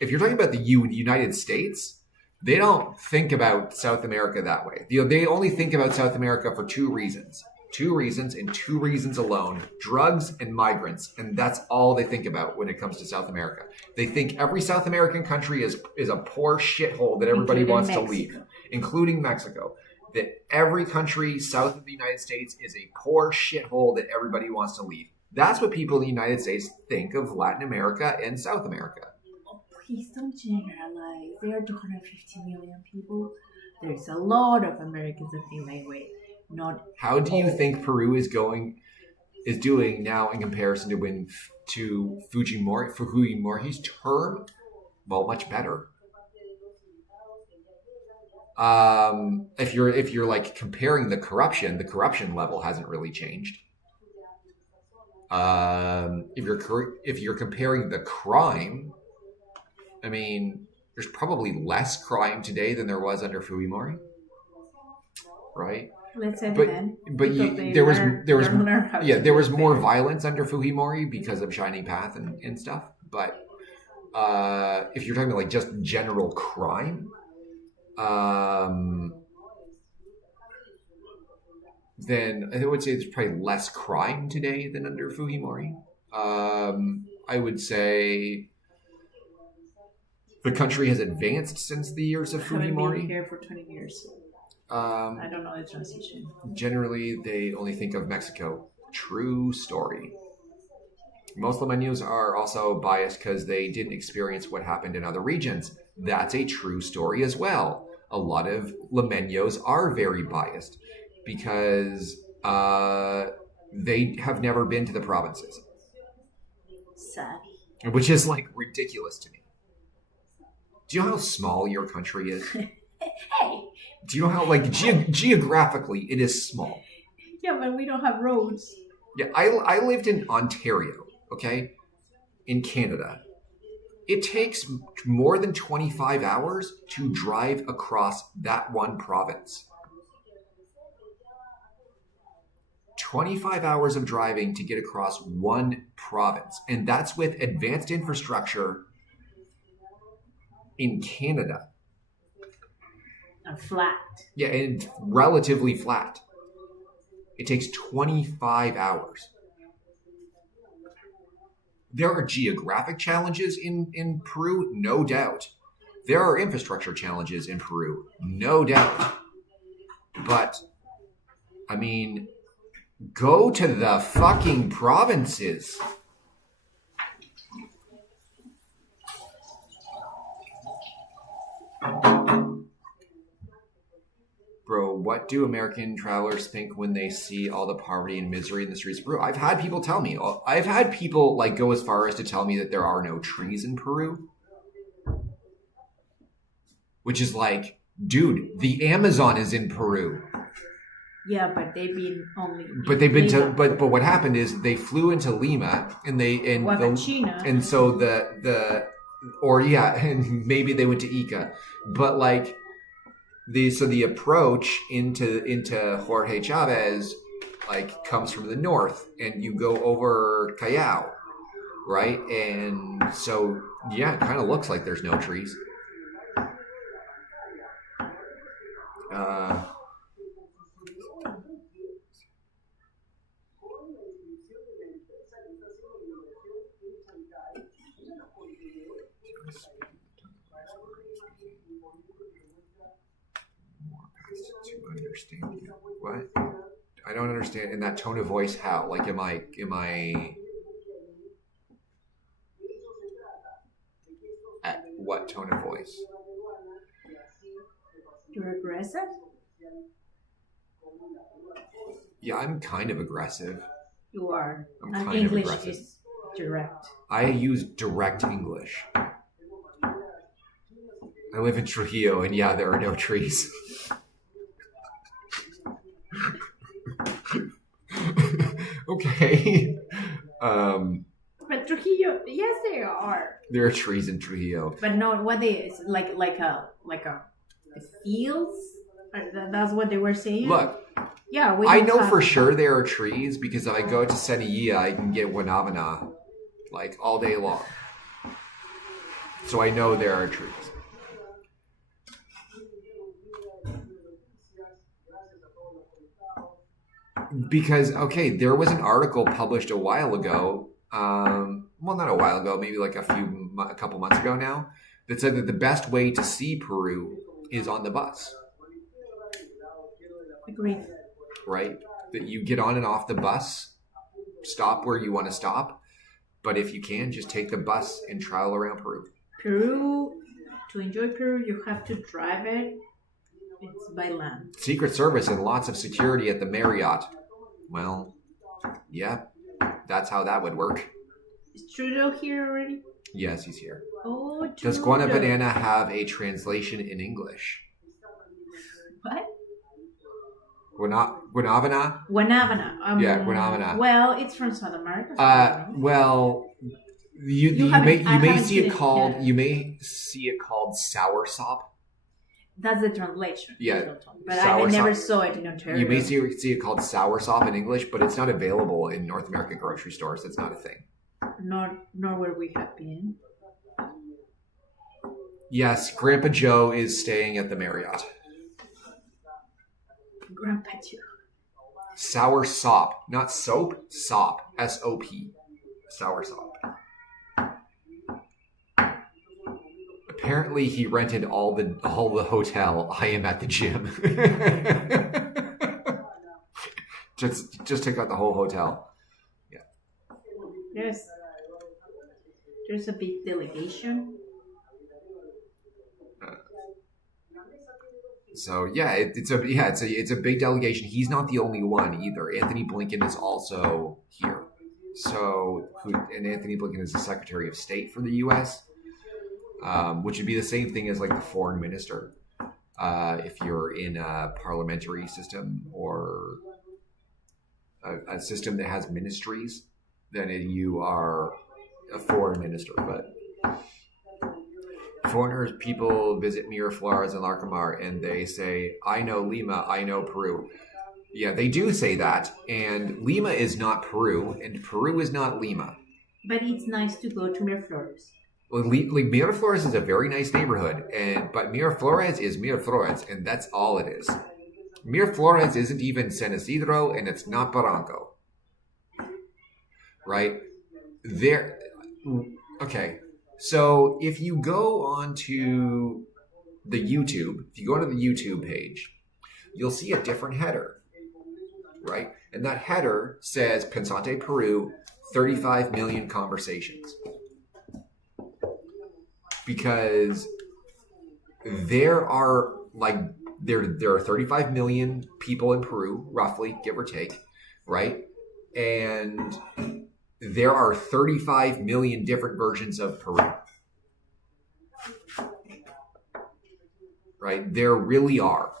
If you're talking about the United States, they don't think about South America that way. They only think about South America for 2 reasons. 2 reasons and 2 reasons alone: drugs and migrants. And that's all they think about when it comes to South America. They think every South American country is a poor shithole that everybody wants to leave, including Mexico. That every country south of the United States is a poor shithole that everybody wants to leave. That's what people in the United States think of Latin America and South America. Oh, please don't generalize. There are 250 million people. There's a lot of Americans that think that way. How do you think Peru is doing now in comparison to Fujimori's term? Well, much better. If you're like comparing the corruption level hasn't really changed. If you're comparing the crime, I mean, there's probably less crime today than there was under Fujimori, right? Let's say there was more violence under Fujimori because of Shining Path and stuff. But if you're talking about like just general crime, then I would say there's probably less crime today than under Fujimori. I would say the country has advanced since the years of Fujimori. I haven't been here for 20 years. I don't know the transition. Generally, they only think of Mexico. True story. Most Limeños are also biased because they didn't experience what happened in other regions. That's a true story as well. A lot of Limeños are very biased because they have never been to the provinces. Sad. Which is like ridiculous to me. Do you know how small your country is? Hey. Do you know how, like, geographically, it is small? Yeah, but we don't have roads. Yeah, I lived in Ontario, okay, in Canada, It takes more than 25 hours to drive across that one province. 25 hours of driving to get across one province. And that's with advanced infrastructure in Canada. And flat. Yeah, and relatively flat. It takes 25 hours. There are geographic challenges in Peru, no doubt. There are infrastructure challenges in Peru, no doubt. But, I mean, go to the fucking provinces. Bro, what do American travelers think when they see all the poverty and misery in the streets of Peru? I've had people tell me. I've had people like go as far as to tell me that there are no trees in Peru. Which is like, dude, the Amazon is in Peru. Yeah, but they've been only. But they've been Lima. to. But what happened is they flew into Lima and Huacachina. and so the and maybe they went to Ica, but like the approach into Jorge Chavez like comes from the north, and you go over Callao, right? And so yeah, it kind of looks like there's no trees. To understand you. What? I don't understand in that tone of voice. How? Like, am I? At what tone of voice? You're aggressive? Yeah, I'm kind of aggressive. You are. I'm And kind English of aggressive. is direct. I use direct English. I live in Trujillo, and yeah, there are no trees. Okay. But Trujillo, yes, there are. There are trees in Trujillo. But no, what they it's like a fields. That's what they were saying. Look, yeah, I know for sure there are trees because if I go to Senilla, I can get Guanabana like all day long. So I know there are trees. Because, okay, there was an article published a while ago, well, not a while ago, maybe like a couple months ago now, that said that the best way to see Peru is on the bus. Agreed. Right? That you get on and off the bus, stop where you want to stop, but if you can, just take the bus and travel around Peru. Peru, to enjoy Peru, you have to drive it. It's by land. Secret Service and lots of security at the Marriott. Well, yeah, that's how that would work. Is Trudeau here already? Yes, he's here. Oh, Trudeau. Does Guanabanana have a translation in English? What? Guanabana? Guanabana. Yeah, Guanabana. Well, it's from South America. So I don't know. Well, you haven't- may I haven't see seen it it, called yeah. you may see it called soursop. That's the translation. Yeah, But sour I never sop. saw it in Ontario. You may see it called soursop in English, but it's not available in North American grocery stores. It's not a thing. Nor where we have been. Yes, Grandpa Joe is staying at the Marriott. Grandpa Joe. Sour sop, not soap, sop, S-O-P, sour sop. Apparently, he rented all the hotel. I am at the gym. just took out the whole hotel. Yeah. There's a big delegation. So yeah, it's a big delegation. He's not the only one either. Anthony Blinken is also here. And Anthony Blinken is the Secretary of State for the U.S., which would be the same thing as like the foreign minister. If you're in a parliamentary system or a system that has ministries, then you are a foreign minister. But Foreigners, people visit Miraflores and Larcomar and they say, I know Lima, I know Peru. Yeah, they do say that. And Lima is not Peru, and Peru is not Lima. But it's nice to go to Miraflores. Well, Miraflores is a very nice neighborhood, but Miraflores is Miraflores, and that's all it is. Miraflores isn't even San Isidro, and it's not Barranco. Right? Okay. So if you go onto the YouTube, if you go to the YouTube page, you'll see a different header. Right? And that header says Pensante Peru, 35 million conversations. Because there are 35 million people in Peru, roughly, give or take, right? And there are 35 million different versions of Peru. Right? There really are.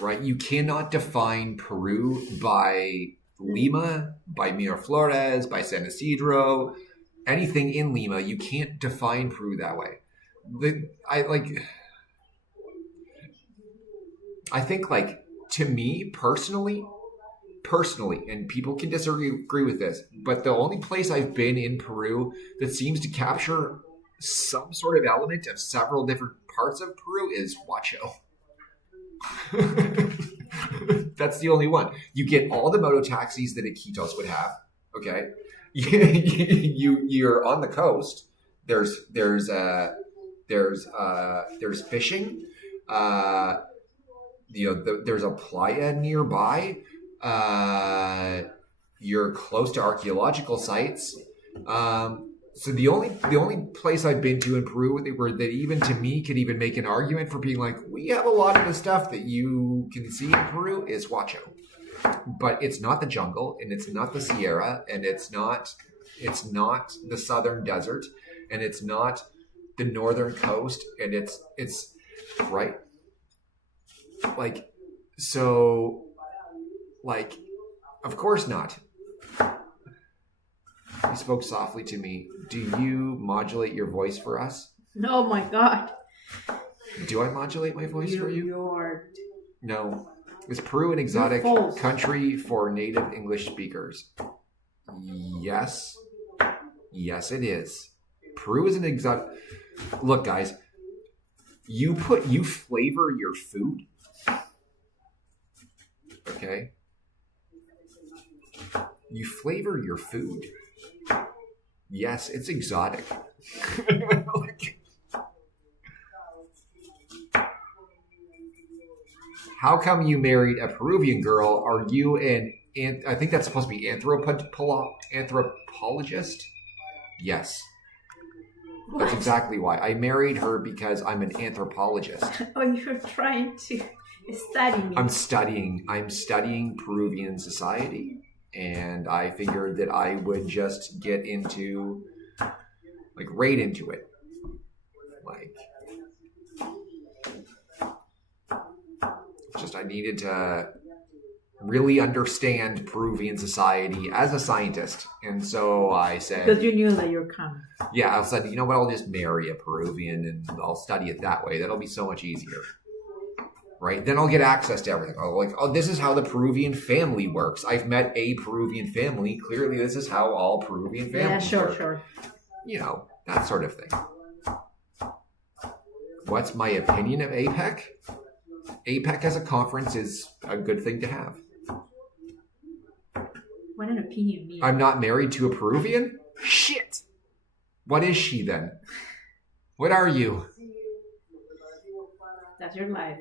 Right? You cannot define Peru by Lima, by Miraflores, by San Isidro, anything in Lima. You can't define Peru that way. I think to me personally, and people can disagree with this, but the only place I've been in Peru that seems to capture some sort of element of several different parts of Peru is Huacho. That's the only one. You get all the moto taxis that Iquitos would have. Okay, you're on the coast. There's fishing. There's a playa nearby. You're close to archaeological sites. So the only place I've been to in Peru that even to me could even make an argument for being like, we have a lot of the stuff that you can see in Peru is Huacho. But it's not the jungle, and it's not the Sierra, and it's not the southern desert, and it's not the northern coast, and it's right. Of course not. He spoke softly to me. Do you modulate your voice for us? Oh my God. Do I modulate my voice for you? You're... No. Is Peru an exotic country for native English speakers? Yes. Yes, it is. Peru is an exotic... Look, guys. You flavor your food. Okay? You flavor your food. Yes, it's exotic. How come you married a Peruvian girl? Are you I think that's supposed to be anthropologist? Yes. What? That's exactly why. I married her because I'm an anthropologist. Oh, you're trying to study me. I'm studying Peruvian society. And I figured that I would just get right into it. I needed to really understand Peruvian society as a scientist. And so I said... Because you knew that you're coming. Yeah, I said, you know what, I'll just marry a Peruvian and I'll study it that way. That'll be so much easier. Right? Then I'll get access to everything. This is how the Peruvian family works. I've met a Peruvian family. Clearly, this is how all Peruvian families work. Sure. You know, that sort of thing. What's my opinion of APEC? APEC as a conference is a good thing to have. What an opinion means. I'm not married to a Peruvian? Shit! What is she then? What are you? That's your life.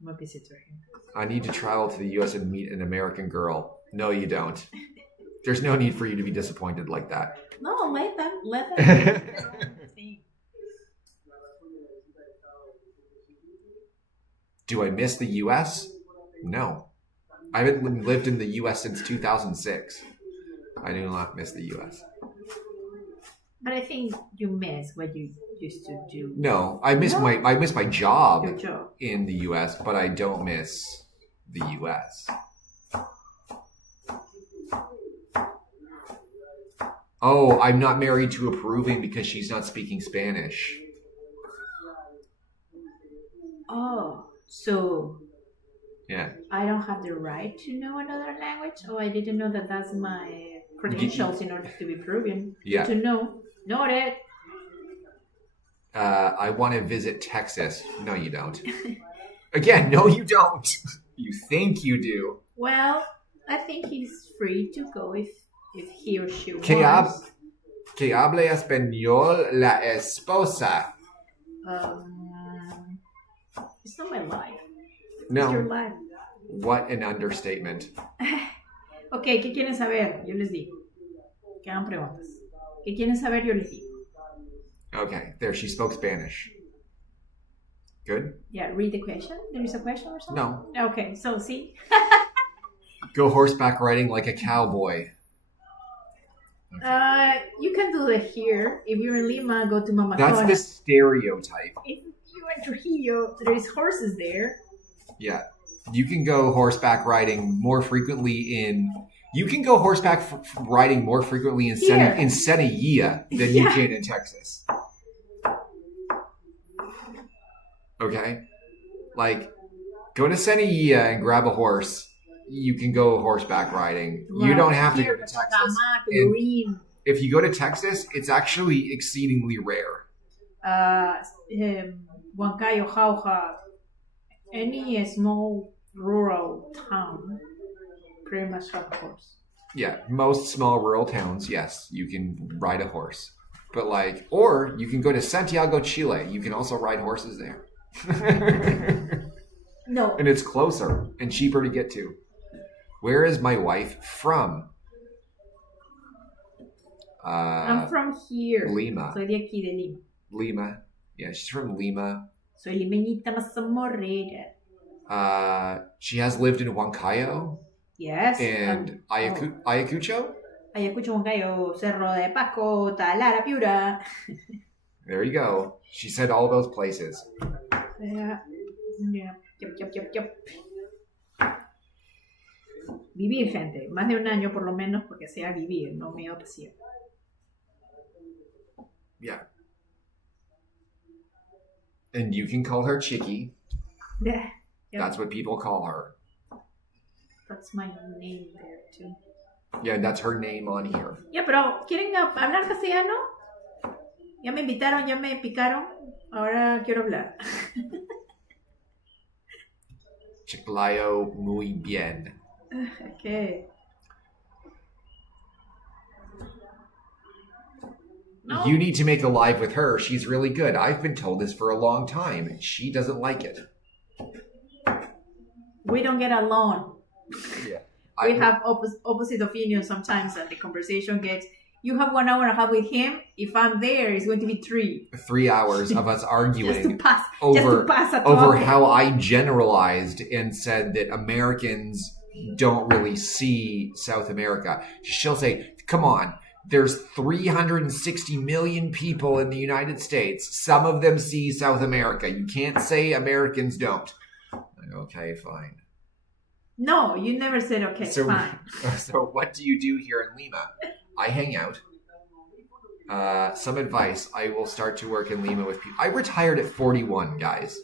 I'm a visitor here. I need to travel to the U.S. and meet an American girl. No, you don't. There's no need for you to be disappointed like that. No, let them think. Do I miss the U.S.? No. I haven't lived in the U.S. since 2006. I do not miss the U.S. But I think you miss what you used to do. No, I miss my job, Your job in the U.S., but I don't miss the U.S. Oh, I'm not married to a Peruvian because she's not speaking Spanish. Oh, so Yeah. I don't have the right to know another language? Oh, I didn't know that that's my credentials in order to be Peruvian. Yeah. To know. Noted. I want to visit Texas. No, you don't. Again, no, you don't. You think you do. Well, I think he's free to go if he or she Que wants. hable español la esposa. It's not my life. It's your No. life. What an understatement. Ok, ¿qué quieren saber? Yo les digo. Que hagan preguntas. ¿Qué quieren saber? Yo les digo. Okay, there, she spoke Spanish. Good? Yeah, read the question. There is a question or something? No. Okay, so see? Go horseback riding like a cowboy. You can do it here. If you're in Lima, go to Mama That's Juana. the stereotype. If you're in Trujillo, there is horses there. Yeah. You can go horseback riding more frequently in... You can go horseback riding more frequently in Here. Cenilla than you Yeah. can in Texas. Okay? Like, go to Cenilla and grab a horse. You can go horseback riding. You don't have to go to Texas. Tamac, And Lurín, if you go to Texas, it's actually exceedingly rare. Huancayo, Jauja, any small rural town pretty much have a horse. Yeah, most small rural towns, yes, you can ride a horse. But like, or you can go to Santiago, Chile. You can also ride horses there. No. And it's closer and cheaper to get to. Where is my wife from? I'm from here. Lima. Soy de aquí, de Lima. Lima. Yeah, she's from Lima. Soy limeñita mazamorrera. She has lived in Huancayo Yes. and Ayacucho. Ayacucho, Huancayo, Cerro de Pasco, Talara, Piura. There you go. She said all those places. Yeah. Yep. Vivir, gente. Más de un año por lo menos, porque sea vivir, no me pasión. Yeah. And you can call her Chicky. Yeah. Yep. That's what people call her. That's my name there too. Yeah, that's her name on here. Ya, pero ¿quieren hablar castellano? Ya me invitaron, ya me picaron. Ahora quiero hablar. Chiclayo muy bien. Okay. No. You need to make a live with her. She's really good. I've been told this for a long time, and she doesn't like it. We don't get along. Yeah. We have opposite opinions sometimes, and the conversation gets, you have 1 hour and a half with him. If I'm there, it's going to be 3. 3 hours of us Just to arguing pass, over a over topic. how I generalized and said that Americans don't really see South America. She'll say, come on, there's 360 million people in the United States. Some of them see South America. You can't say Americans don't. Like, okay, fine. No, you never said okay, fine. So what do you do here in Lima? I hang out. Some advice. I will start to work in Lima with people. I retired at 41, guys.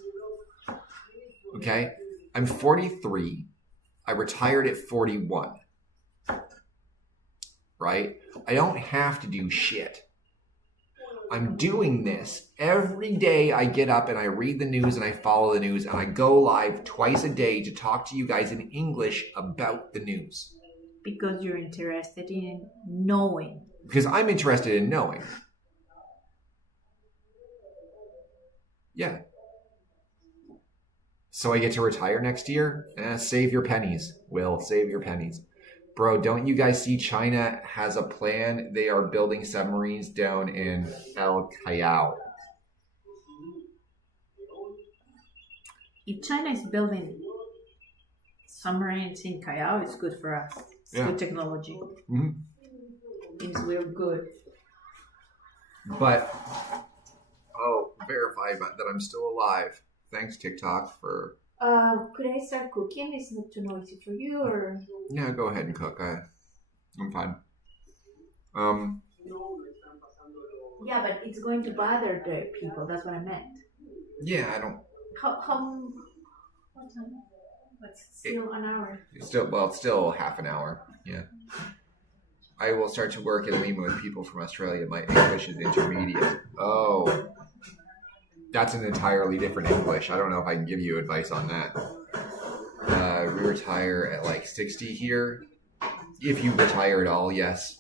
Okay? I'm 43. I retired at 41. Right? I don't have to do shit. I'm doing this every day. I get up and I read the news and I follow the news and I go live twice a day to talk to you guys in English about the news. Because you're interested in knowing. Because I'm interested in knowing. Yeah. So I get to retire next year? Save your pennies, Will. Save your pennies. Bro, don't you guys see China has a plan? They are building submarines down in El Callao. If China is building submarines in Callao, it's good for us. It's good technology. Mm-hmm. Means we're good. But, verify that I'm still alive. Thanks, TikTok, for... Could I start cooking? It's not too noisy for you, or... Yeah, go ahead and cook. I'm fine. Yeah, but it's going to bother the people. That's what I meant. Yeah, I don't. How what time? It's still an hour. It's still half an hour. Yeah. I will start to work in Lima with people from Australia. My English is intermediate. Oh, that's an entirely different English. I don't know if I can give you advice on that. We retire at like 60 here. If you retire at all, yes.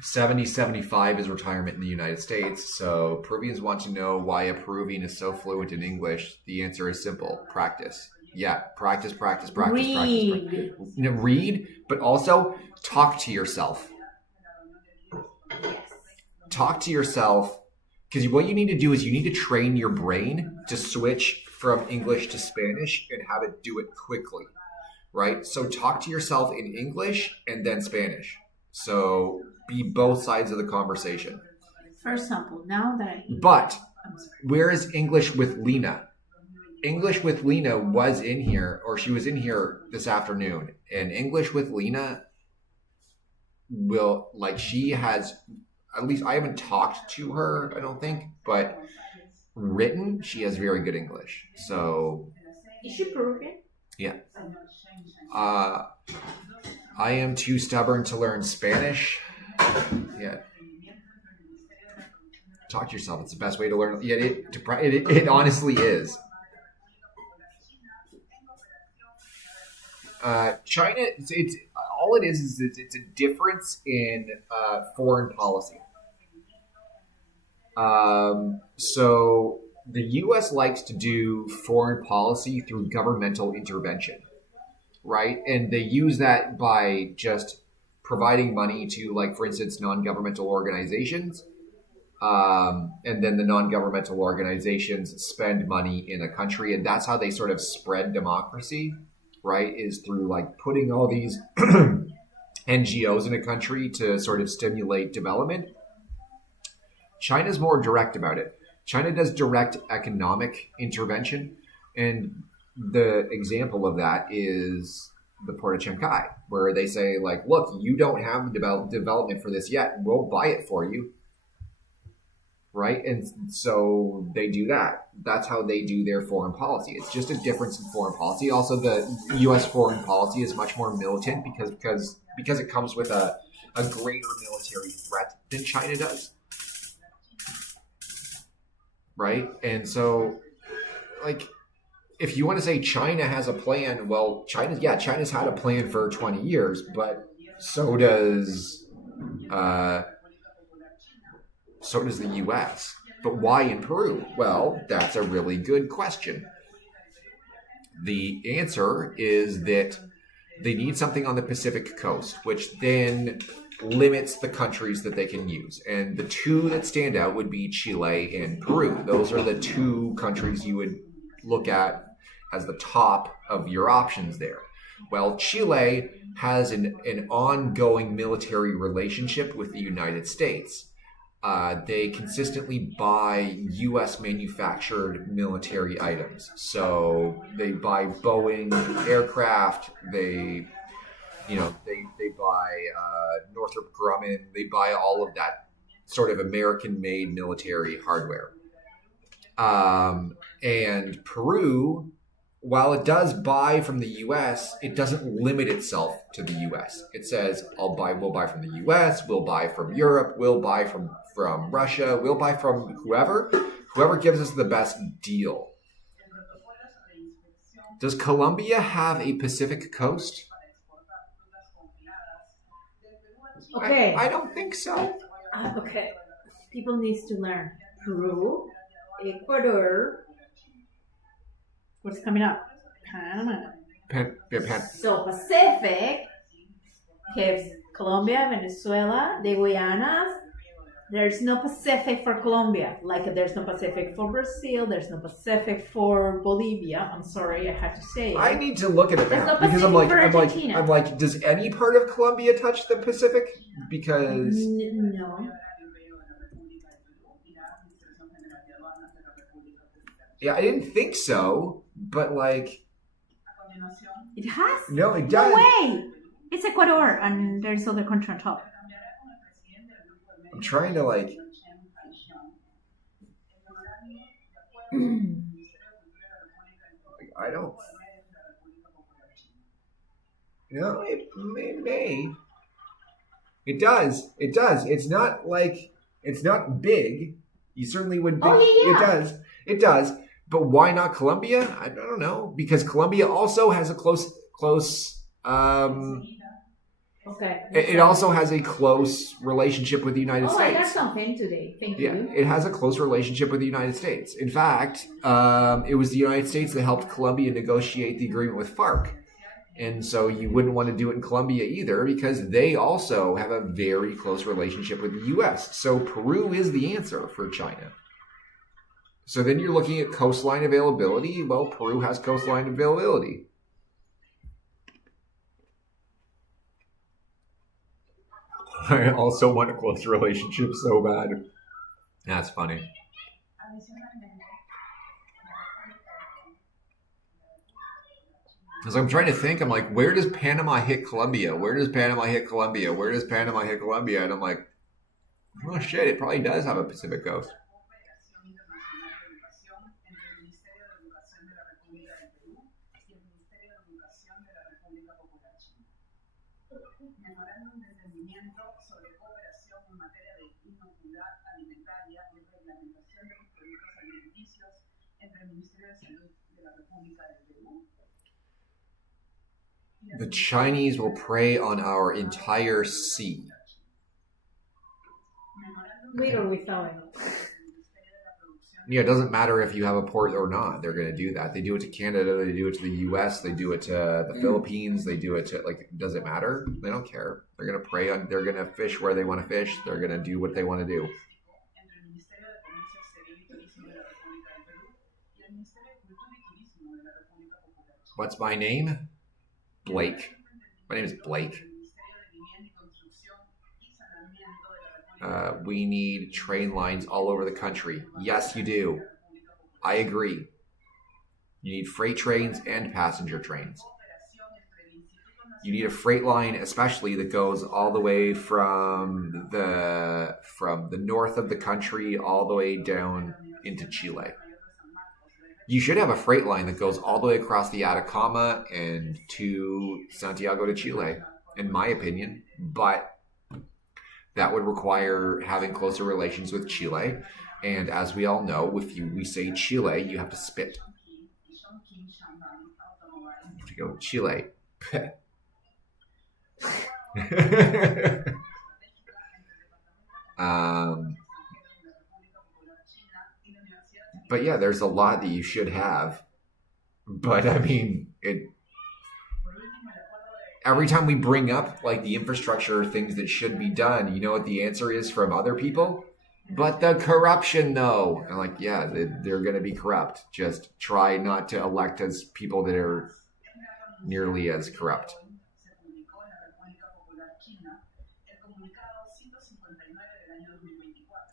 70, 75 is retirement in the United States. So Peruvians want to know why a Peruvian is so fluent in English. The answer is simple. Practice. Yeah, practice. Read. Read, but also talk to yourself. Yes. Talk to yourself, because what you need to do is you need to train your brain to switch from English to Spanish and have it do it quickly, right? So talk to yourself in English and then Spanish. So be both sides of the conversation. For example, now that I hear But I'm sorry. where is English with Lena? English with Lena was in here, or she was in here this afternoon. And English with Lena will, like, she has, at least I haven't talked to her, I don't think, but written, she has very good English. So, Is she Peruvian? yeah. I am too stubborn to learn Spanish. Yeah. Talk to yourself. It's the best way to learn. Yeah, it honestly is. China, it's all it is it's a difference in foreign policy. So the U.S. likes to do foreign policy through governmental intervention, right? And they use that by just providing money to, like, for instance, non-governmental organizations. And then the non-governmental organizations spend money in a country, and that's how they sort of spread democracy, right? Is through, like, putting all these NGOs in a country to sort of stimulate development. China's more direct about it. China does direct economic intervention, and the example of that is the Port of Shanghai, where they say, like, look, you don't have the development for this yet. We'll buy it for you. Right? And so they do that. That's how they do their foreign policy. It's just a difference in foreign policy. Also, the U.S. foreign policy is much more militant because it comes with a greater military threat than China does. Right? And so, like, if you want to say China has a plan, well, China's had a plan for 20 years, but so does the U.S. But why in Peru? Well, that's a really good question. The answer is that they need something on the Pacific coast, which then limits the countries that they can use. And the two that stand out would be Chile and Peru. Those are the two countries you would look at as the top of your options there. Well, Chile has an ongoing military relationship with the United States. They consistently buy U.S. manufactured military items. So they buy Boeing aircraft. They buy Northrop Grumman. They buy all of that sort of American-made military hardware. And Peru, while it does buy from the U.S., it doesn't limit itself to the U.S. It says, we'll buy from the U.S., we'll buy from Europe, we'll buy from Russia, we'll buy from whoever gives us the best deal. Does Colombia have a Pacific coast? Okay. I don't think so. Okay. People need to learn. Peru, Ecuador. What's coming up? Panama. So Pacific, que Colombia, Venezuela, the Guyanas. There's no Pacific for Colombia. Like there's no Pacific for Brazil. There's no Pacific for Bolivia. I'm sorry, I have to say it. I need to look at it There's now no because Pacific I'm like, does any part of Colombia touch the Pacific? Because no. Yeah, I didn't think so, but like It has? no, it does. No way. It's Ecuador, and there's other country on top. I'm trying to like. I don't. No, it may. It does. It does. It's not like it's not big. You certainly would think yeah. it does. It does. But why not Colombia? I don't know. Because Colombia also has a close. Okay. It also has a close relationship with the United States. I learned something today. Thank you. Yeah, it has a close relationship with the United States. In fact, it was the United States that helped Colombia negotiate the agreement with FARC. And so you wouldn't want to do it in Colombia either because they also have a very close relationship with the U.S. So Peru is the answer for China. So then you're looking at coastline availability. Well, Peru has coastline availability. I also want a close relationship so bad. That's funny. Because I'm trying to think, I'm like, where does Panama hit Colombia? Where does Panama hit Colombia? Where does Panama hit Colombia? And I'm like, oh shit, it probably does have a Pacific coast. The Chinese will prey on our entire sea. With or without it. Yeah, it doesn't matter if you have a port or not. They're going to do that. They do it to Canada. They do it to the U.S. They do it to the Philippines. They do it to, like, does it matter? They don't care. They're going to prey on, they're going to fish where they want to fish. They're going to do what they want to do. What's my name? Blake. My name is Blake. We need train lines all over the country. Yes, you do. I agree. You need freight trains and passenger trains. You need a freight line, especially that goes all the way from the north of the country all the way down into Chile. You should have a freight line that goes all the way across the Atacama and to Santiago de Chile, in my opinion. But that would require having closer relations with Chile. And as we all know, if we say Chile, you have to spit. To go Chile. But yeah, there's a lot that you should have. But I mean, every time we bring up like the infrastructure things that should be done, you know what the answer is from other people? But the corruption, though. And like, yeah, they're going to be corrupt. Just try not to elect as people that are nearly as corrupt.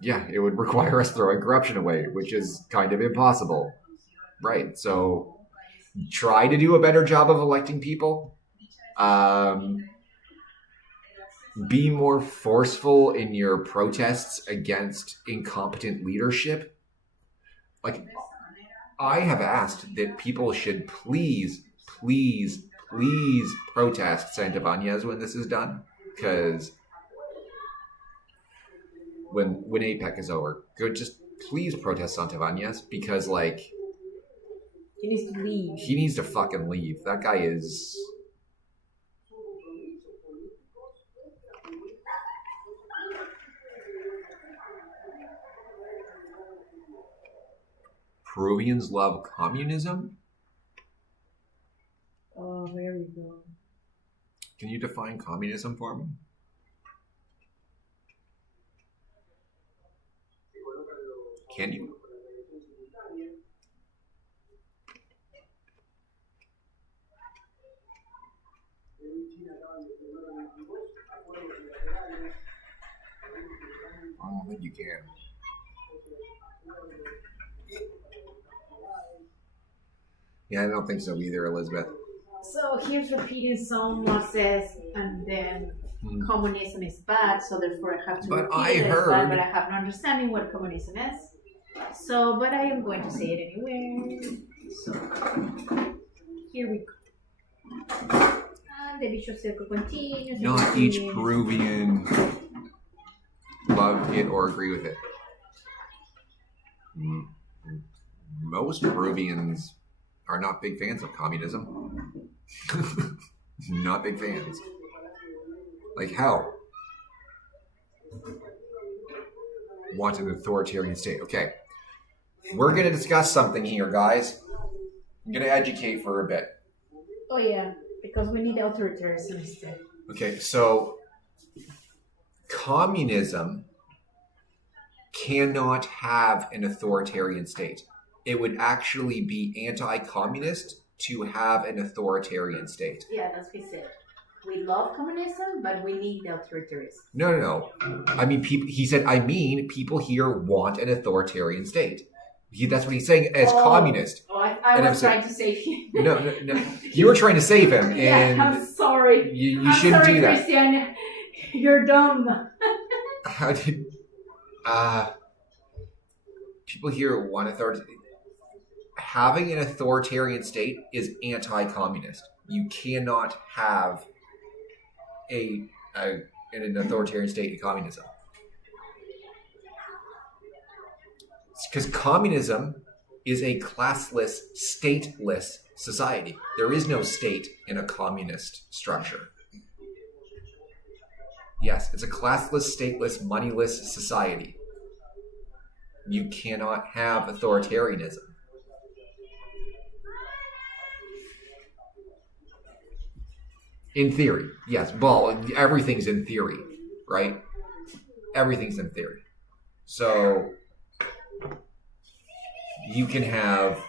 Yeah, it would require us throwing corruption away, which is kind of impossible. Right, so try to do a better job of electing people. Be more forceful in your protests against incompetent leadership. Like, I have asked that people should please protest Santa Vanez when this is done. Because when APEC is over, go just please protest Santa Vanez because, like, he needs to leave. He needs to fucking leave. That guy is... Peruvians love communism? Oh, there we go. Can you define communism for me? Can you? I don't think you can. Yeah, I don't think so either, Elizabeth. So he's repeating some says, and then communism is bad, so therefore I have to But repeat I it as heard- bad, but I have no understanding what communism is. So, but I am going to say it anyway. So, here we go. And the vicious circle continues. Not each Peruvian love it or agree with it. Most Peruvians are not big fans of communism. Not big fans. Like hell. Want an authoritarian state. Okay. We're going to discuss something here, guys. I'm going to educate for a bit. Oh yeah, because we need authoritarianism instead. Okay, so communism cannot have an authoritarian state. It would actually be anti-communist to have an authoritarian state. Yeah, that's what he said. We love communism, but we need the authoritarianism. No. I mean, he said, people here want an authoritarian state. That's what he's saying as communist. Oh, I was trying to save you. No. You were trying to save him, and yeah, I'm sorry. you shouldn't do that. Christian. You're dumb. How did people here want authoritarian? Having an authoritarian state is anti-communist. You cannot have an authoritarian state in communism. Because communism is a classless, stateless society. There is no state in a communist structure. Yes, it's a classless, stateless, moneyless society. You cannot have authoritarianism. In theory, yes. Well, everything's in theory, right? Everything's in theory. So you can have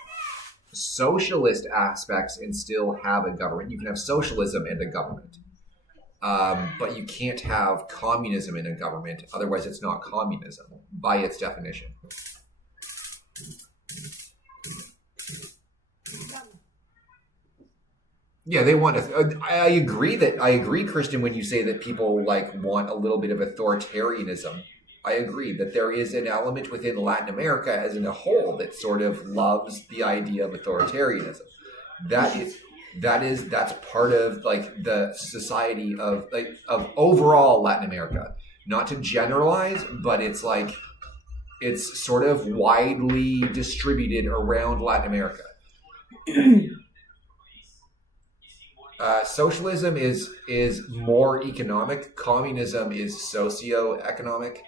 socialist aspects and still have a government. You can have socialism and a government. But you can't have communism in a government. Otherwise, it's not communism by its definition. Yeah, they want. I agree, Christian, when you say that people want a little bit of authoritarianism. I agree that there is an element within Latin America as in a whole that sort of loves the idea of authoritarianism. That's part of the society of overall Latin America. Not to generalize, but it's sort of widely distributed around Latin America. Socialism is more economic. Communism is socio-economic.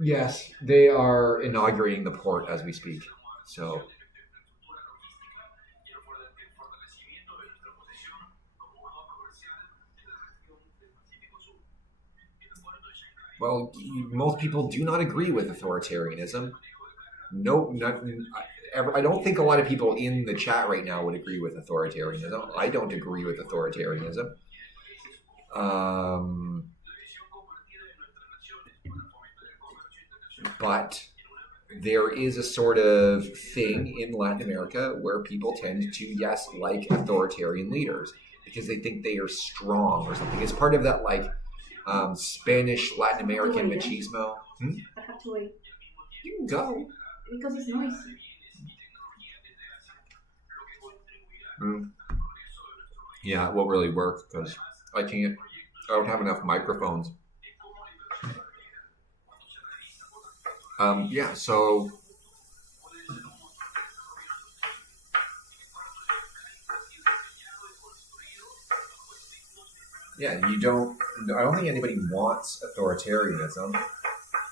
Yes, they are inaugurating the port as we speak. So, well, most people do not agree with authoritarianism. I don't think a lot of people in the chat right now would agree with authoritarianism. I don't agree with authoritarianism. But there is a sort of thing in Latin America where people tend to, yes, like authoritarian leaders because they think they are strong or something. It's part of that Spanish Latin American machismo. I have to wait. You can go. Because it's noisy. Yeah, it won't really work because I don't have enough microphones. Yeah, so yeah, I don't think anybody wants authoritarianism.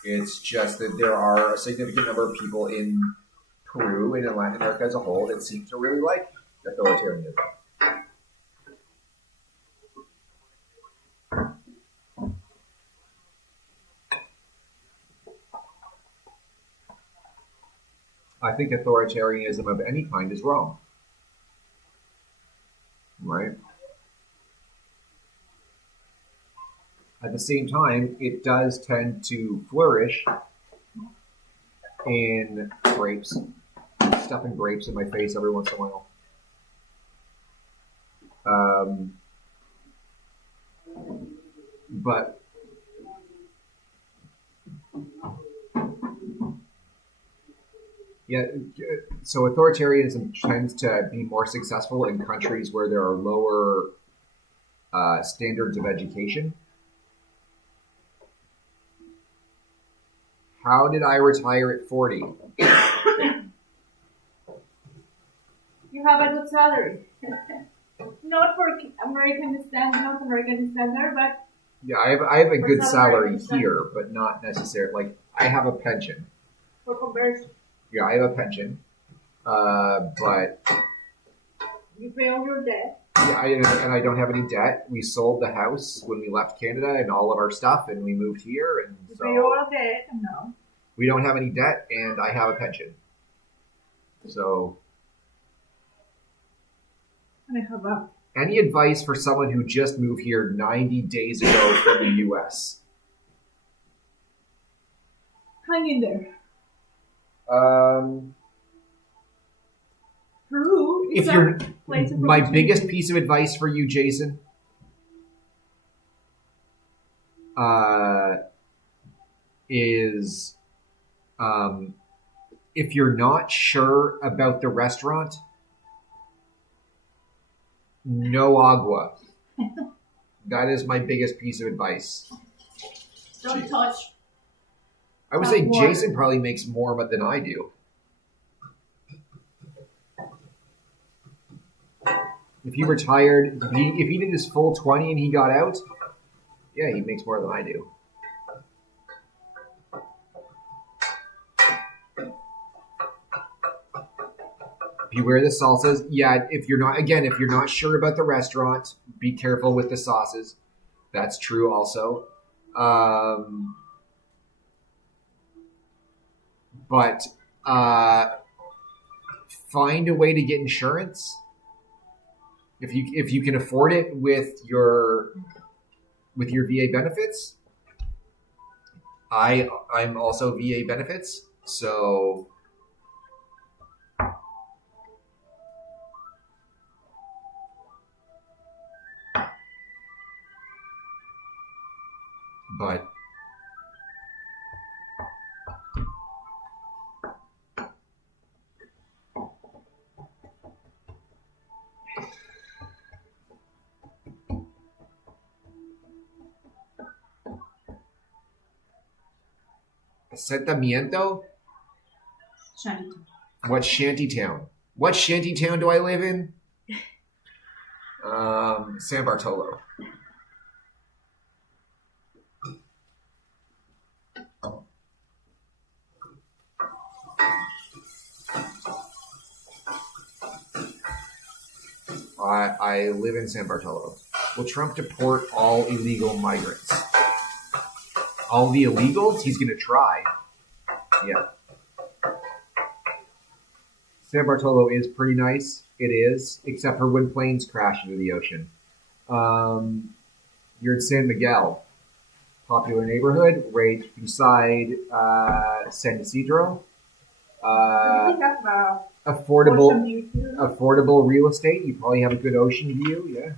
It's just that there are a significant number of people in Peru and in Latin America as a whole that seem to really like authoritarianism. I think authoritarianism of any kind is wrong. Right? At the same time, it does tend to flourish in grapes. stuffing grapes in my face every once in a while. But yeah, so authoritarianism tends to be more successful in countries where there are lower standards of education. How did I retire at 40? You have a good salary. Not for American standard, not American standard, but Yeah, I have a good some salary American here, but not necessarily. Like, I have a pension. for conversion, Yeah, I have a pension. But you pay all your debt. yeah, and I don't have any debt. We sold the house when we left Canada and all of our stuff, and we moved here, and You so pay all debt. No. we don't have any debt, and I have a pension. So, And I have a any advice for someone who just moved here 90 days ago from the U.S.? hang in there. Peru If is you're a place of my opportunity. biggest piece of advice for you, Jason, is if you're not sure about the restaurant, no agua. That is my biggest piece of advice. Don't touch. I would say Water. Jason probably makes more of it than I do. If he retired, if he did his full 20 and he got out, yeah, he makes more than I do. Beware the salsas. Yeah, if you're not sure about the restaurant, be careful with the sauces. That's true also. But find a way to get insurance. If you can afford it with your VA benefits. I'm also VA benefits, so but Asentamiento? Shantytown. What shantytown? What shantytown do I live in? San Bartolo. I live in San Bartolo. Will Trump deport all illegal migrants? All the illegals? He's going to try. Yeah. San Bartolo is pretty nice. It is, except for when planes crash into the ocean. You're in San Miguel. Popular neighborhood right beside San Isidro. I think that's about Affordable Ocean View too. affordable real estate. You probably have a good ocean view. Yeah.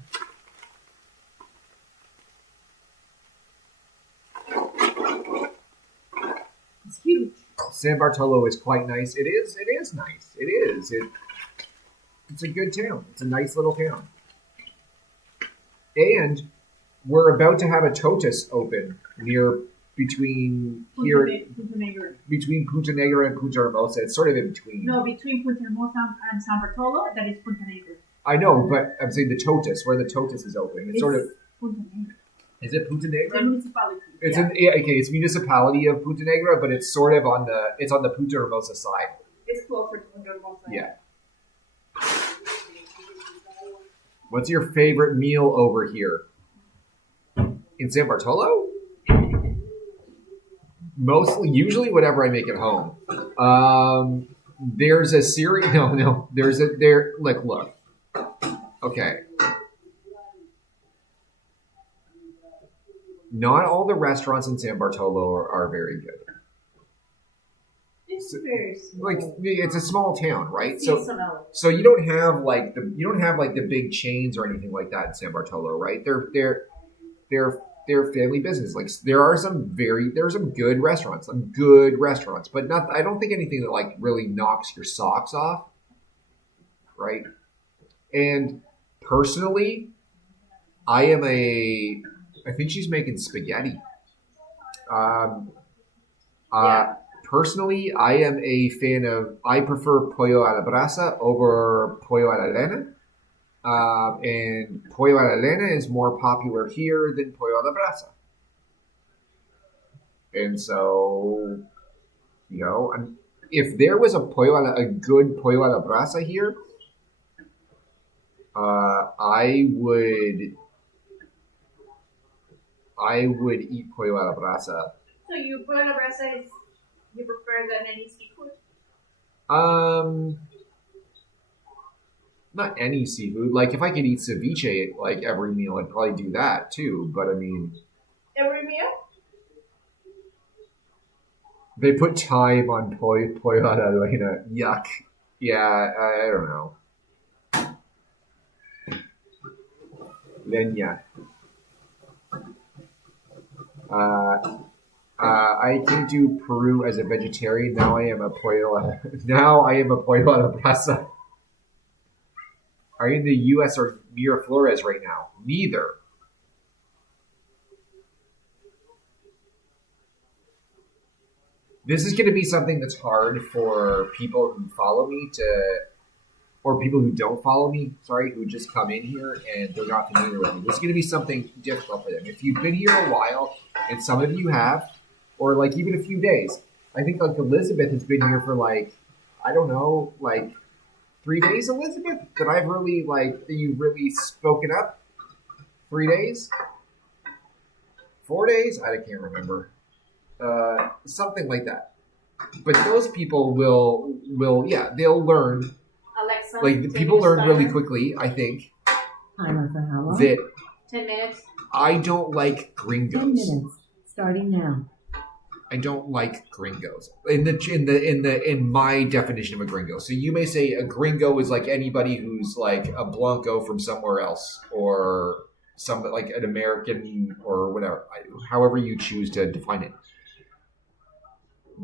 It's huge. San Bartolo is quite nice. It is nice. It is. It's a good town. It's a nice little town. And we're about to have a Totus open between Punta Negra. between Punta Negra and Punta Hermosa. It's sort of in between. No, between Punta Hermosa and San Bartolo, that is Punta Negra. I know, but I'm saying the Totus, where the Totus is opening. It's sort of. Punta Negra. Is it Punta The Negra? municipality. It's yeah. it's municipality of Punta Negra, but it's sort of on the Punta Hermosa side. It's closer to Punta Hermosa. Yeah. What's your favorite meal over here? In San Bartolo? Usually whatever I make at home. There's a series. No. Look. Okay. Not all the restaurants in San Bartolo are very good. It's very like small. it's a small town, right? So Seasonal. so you don't have like the big chains or anything like that in San Bartolo, right? They're family business. Like there's some good restaurants, but not. I don't think anything that like really knocks your socks off, right? And personally, I think she's making spaghetti. Um, Yeah. Personally, I am a fan of. I prefer pollo a la brasa over pollo a la leña. And pollo a la leña is more popular here than pollo a la brasa. And so, if there was a good pollo a la brasa here, I would eat pollo a la brasa. So you put a brasa is you prefer than any seafood? Not any seafood. Like if I could eat ceviche like every meal, I'd probably do that too. But I mean, Every meal? they put thyme on pollo a la leña. Yuck. Yeah, I don't know. Leña. I came to Peru as a vegetarian. Now I am a pollo a la brasa. Are you in the U.S. or Miraflores right now? Neither. This is going to be something that's hard for people who follow me or people who don't follow me, who just come in here and they're not familiar with me. This is going to be something difficult for them. If you've been here a while, and some of you have, or like even a few days, I think like Elizabeth has been here for like, I don't know, like 3 days, Elizabeth, that you've really spoken up. 3 days? 4 days? I can't remember. Something like that. But those people will they'll learn. Alexa, Like people learn really quickly, I think, that 10 minutes. I don't like 10 gringos. minutes, starting now. I don't like gringos in my definition of a gringo. So you may say a gringo is like anybody who's like a Blanco from somewhere else, or some like an American or whatever, however you choose to define it.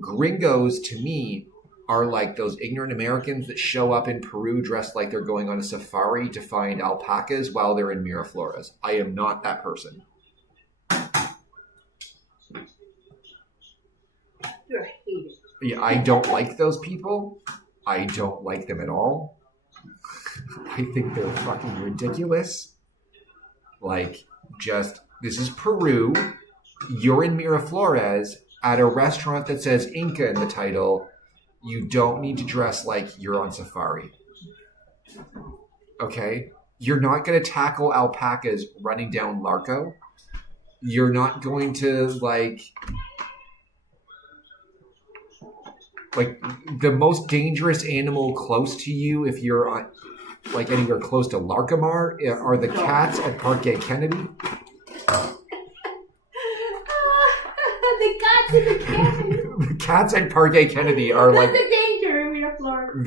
Gringos to me are like those ignorant Americans that show up in Peru dressed like they're going on a safari to find alpacas while they're in Miraflores. I am not that person. You're hated. Yeah, I don't like those people. I don't like them at all. I think they're fucking ridiculous. Like, this is Peru. You're in Miraflores at a restaurant that says Inca in the title. You don't need to dress like you're on safari. Okay? You're not going to tackle alpacas running down Larco. You're not going to, like the most dangerous animal close to you if you're on, like anywhere close to Larcomar are the cats at Parque Kennedy. The cats in the cabin. The cats at Parque Kennedy are That's like the danger in Miraflores.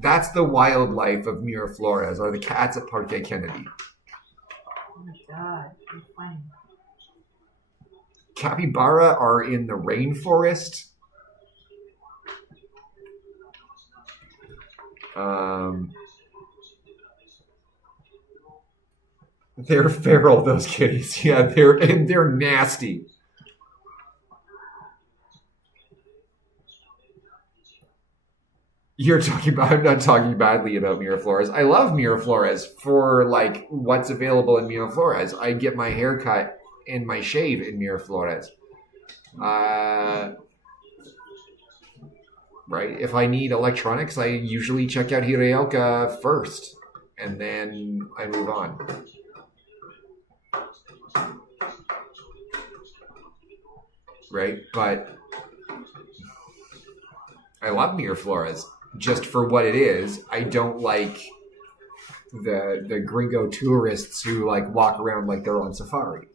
that's the wildlife of Miraflores are the cats at Parque Kennedy. Oh my god, you're funny. Capybara are in the rainforest. They're feral, those kitties. Yeah, they're nasty. I'm not talking badly about Miraflores. I love Miraflores for like what's available in Miraflores. I get my haircut and my shave in Miraflores. Right? If I need electronics, I usually check out Hireoka first, and then I move on. Right? But I love Miraflores just for what it is. I don't like the gringo tourists who like walk around like they're on safari.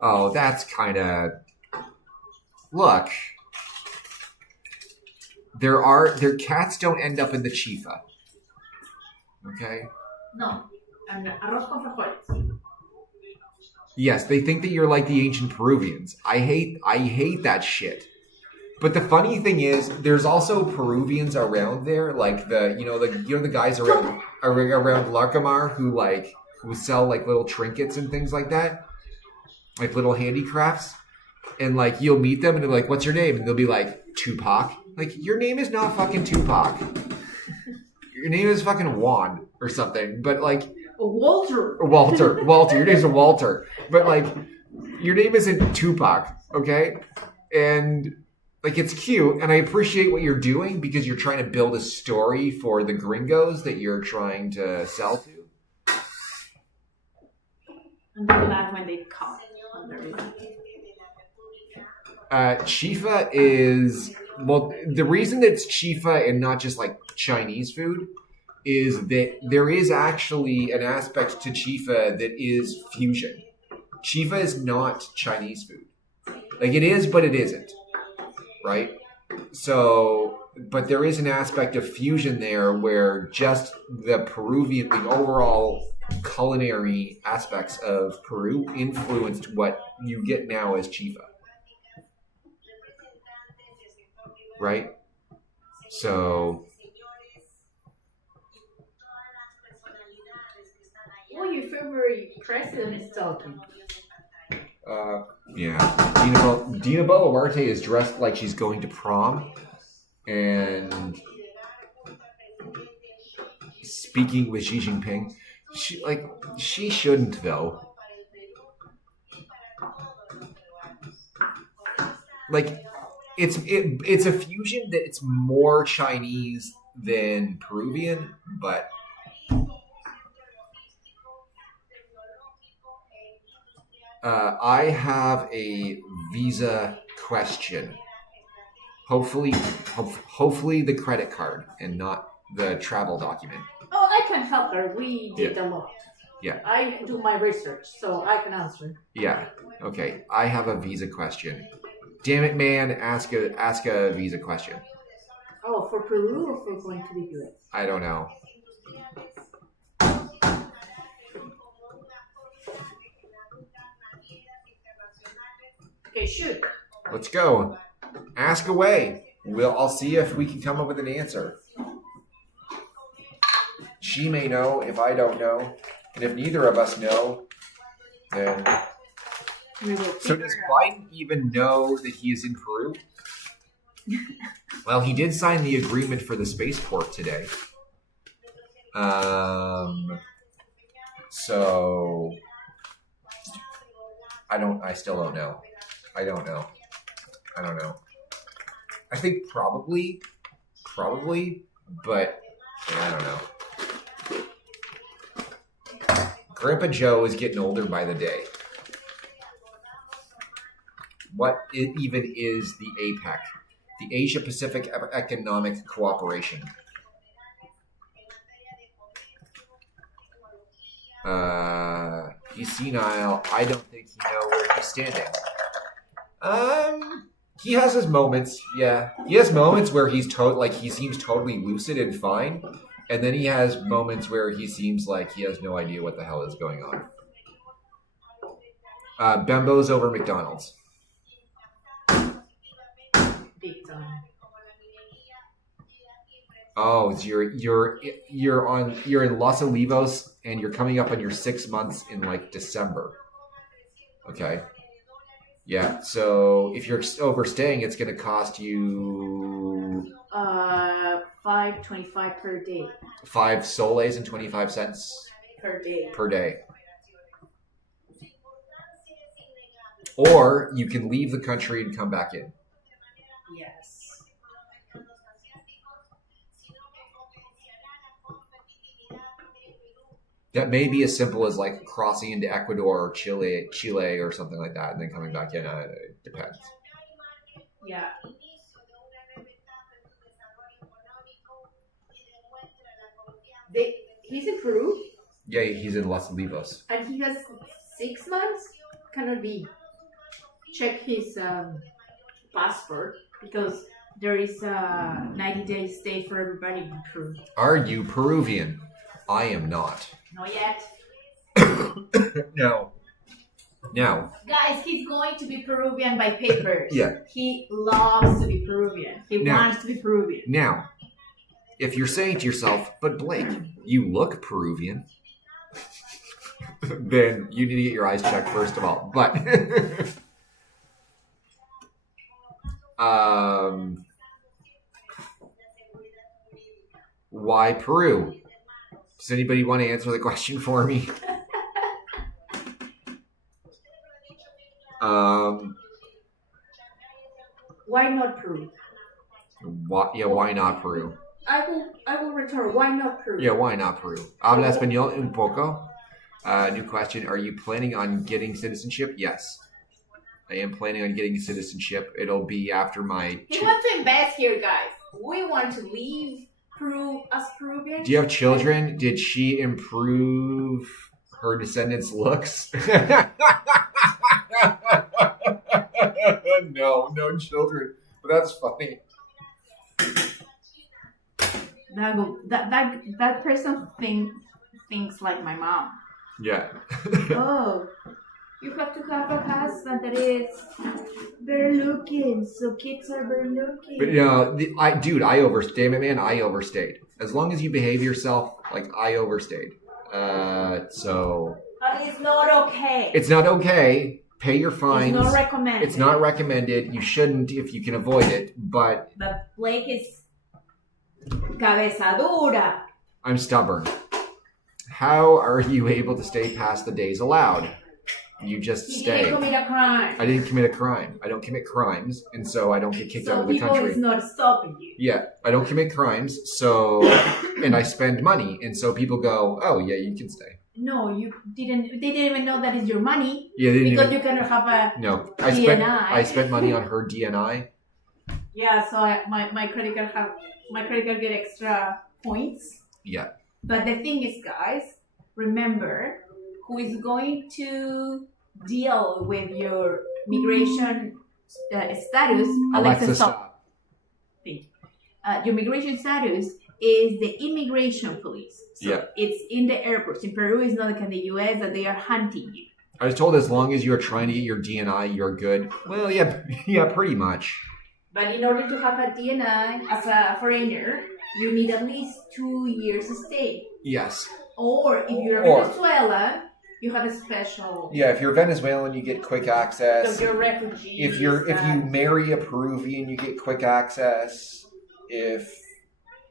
Oh, that's kind of... Look. Their cats don't end up in the chifa. Okay? No. And arroz con frijoles. Yes, they think that you're like the ancient Peruvians. I hate that shit. But the funny thing is, there's also Peruvians around there, like the guys around Larcomar who sell like little trinkets and things like that, like little handicrafts. And like you'll meet them and they're like, "What's your name?" And they'll be like, "Tupac." Like, your name is not fucking Tupac. Your name is fucking Juan or something. But like Walter. Walter. Your name's Walter. But like your name isn't Tupac, okay? And like it's cute, and I appreciate what you're doing because you're trying to build a story for the gringos that you're trying to sell to. And they're glad when they come. And they're glad. Chifa is, well, the reason that it's chifa and not just like Chinese food is that there is actually an aspect to chifa that is fusion. Chifa is not Chinese food. Like it is, but it isn't. Right? So, but there is an aspect of fusion there where just the overall culinary aspects of Peru influenced what you get now as chifa. Right? So... Oh, your favorite president is talking. Yeah. Dina Boluarte is dressed like she's going to prom and speaking with Xi Jinping. She shouldn't, though. Like, it's a fusion that it's more Chinese than Peruvian, but I have a visa question. Hopefully the credit card and not the travel document. Oh, I can help her. We did a lot. Yeah. I do my research, so I can answer. Yeah. Okay. I have a visa question. Damn it, man! Ask a visa question. Oh, for Peru or for going to the US? I don't know. Okay, shoot. Let's go. Ask away. I'll see if we can come up with an answer. She may know if I don't know, and if neither of us know, then. So does Biden even know that he is in Peru? Well, he did sign the agreement for the spaceport today. So I still don't know. I don't know. I think probably, but I don't know. Grandpa Joe is getting older by the day. What even is the APEC? The Asia Pacific Economic Cooperation. He's senile. I don't think he knows where he's standing. He has his moments. Yeah, he has moments where he seems totally lucid and fine, and then he has moments where he seems like he has no idea what the hell is going on. Bembo's over McDonald's. Big time. Oh, so you're in Los Olivos and you're coming up on your 6 months in like December. Okay. Yeah. So if you're overstaying, it's going to cost you $5.25 per day. 5 soles and 25 cents Per day. per day. Or you can leave the country and come back in. Yes. That may be as simple as like crossing into Ecuador or Chile or something like that, and then coming back in. It depends. Yeah. He's in Peru? Yeah, he's in Los Olivos. And he has 6 months? Cannot be. check his passport because there is a 90-day stay for everybody in Peru. Are you Peruvian? I am not. Not yet. No. Now, Guys, he's going to be Peruvian by papers. Yeah. He loves to be Peruvian. He Now- wants to be Peruvian. now, if you're saying to yourself, but Blake, you look Peruvian, then you need to get your eyes checked first of all. But why Peru? Does anybody want to answer the question for me? Why not Peru? Why not Peru? I will return. Why not Peru? Yeah, why not Peru? Habla español un poco. New question. Are you planning on getting citizenship? Yes. I am planning on getting citizenship. It'll be after my... He wants to invest here, guys. We want to leave Peru as Peruvians. Do you have children? Did she improve her descendants' looks? No children. But that's funny. That person thinks like my mom. Yeah. Oh, you have to have a husband that is better looking, so kids are better looking. But I overstayed, man. I overstayed. As long as you behave yourself, like I overstayed. So It's not okay. it's not okay. Pay your fines. It's not recommended. It's not recommended. You shouldn't if you can avoid it. But But Blake is cabeza dura. I'm stubborn. How are you able to stay past the days allowed? You just He stay. didn't commit a crime. I didn't commit a crime. I don't commit crimes, and so I don't get kicked out So of the people country. is not stopping you. Yeah, I don't commit crimes, so and I spend money, and so people go, "Oh, yeah, you can stay." No, you didn't. They didn't even know that is your money Yeah, they didn't because even, you cannot have a. no. DNI. I spent money on her DNI. Yeah, so my credit card get extra points. Yeah, But the thing is, guys, remember who is going to deal with your migration status. Alexa, stop. stop. Thank you. Your migration status is the immigration police. So Yeah. it's in the airports. In Peru, it's not like in the US that they are hunting you. I was told as long as you are trying to get your DNI, you're good. Well, yeah, pretty much. But in order to have a DNI as a foreigner, you need at least 2 years stay. Yes. Or if you're Or- Venezuelan, you have a special. Yeah, if you're Venezuelan, you get quick access. Because you're refugee. If you marry a Peruvian, you get quick access. If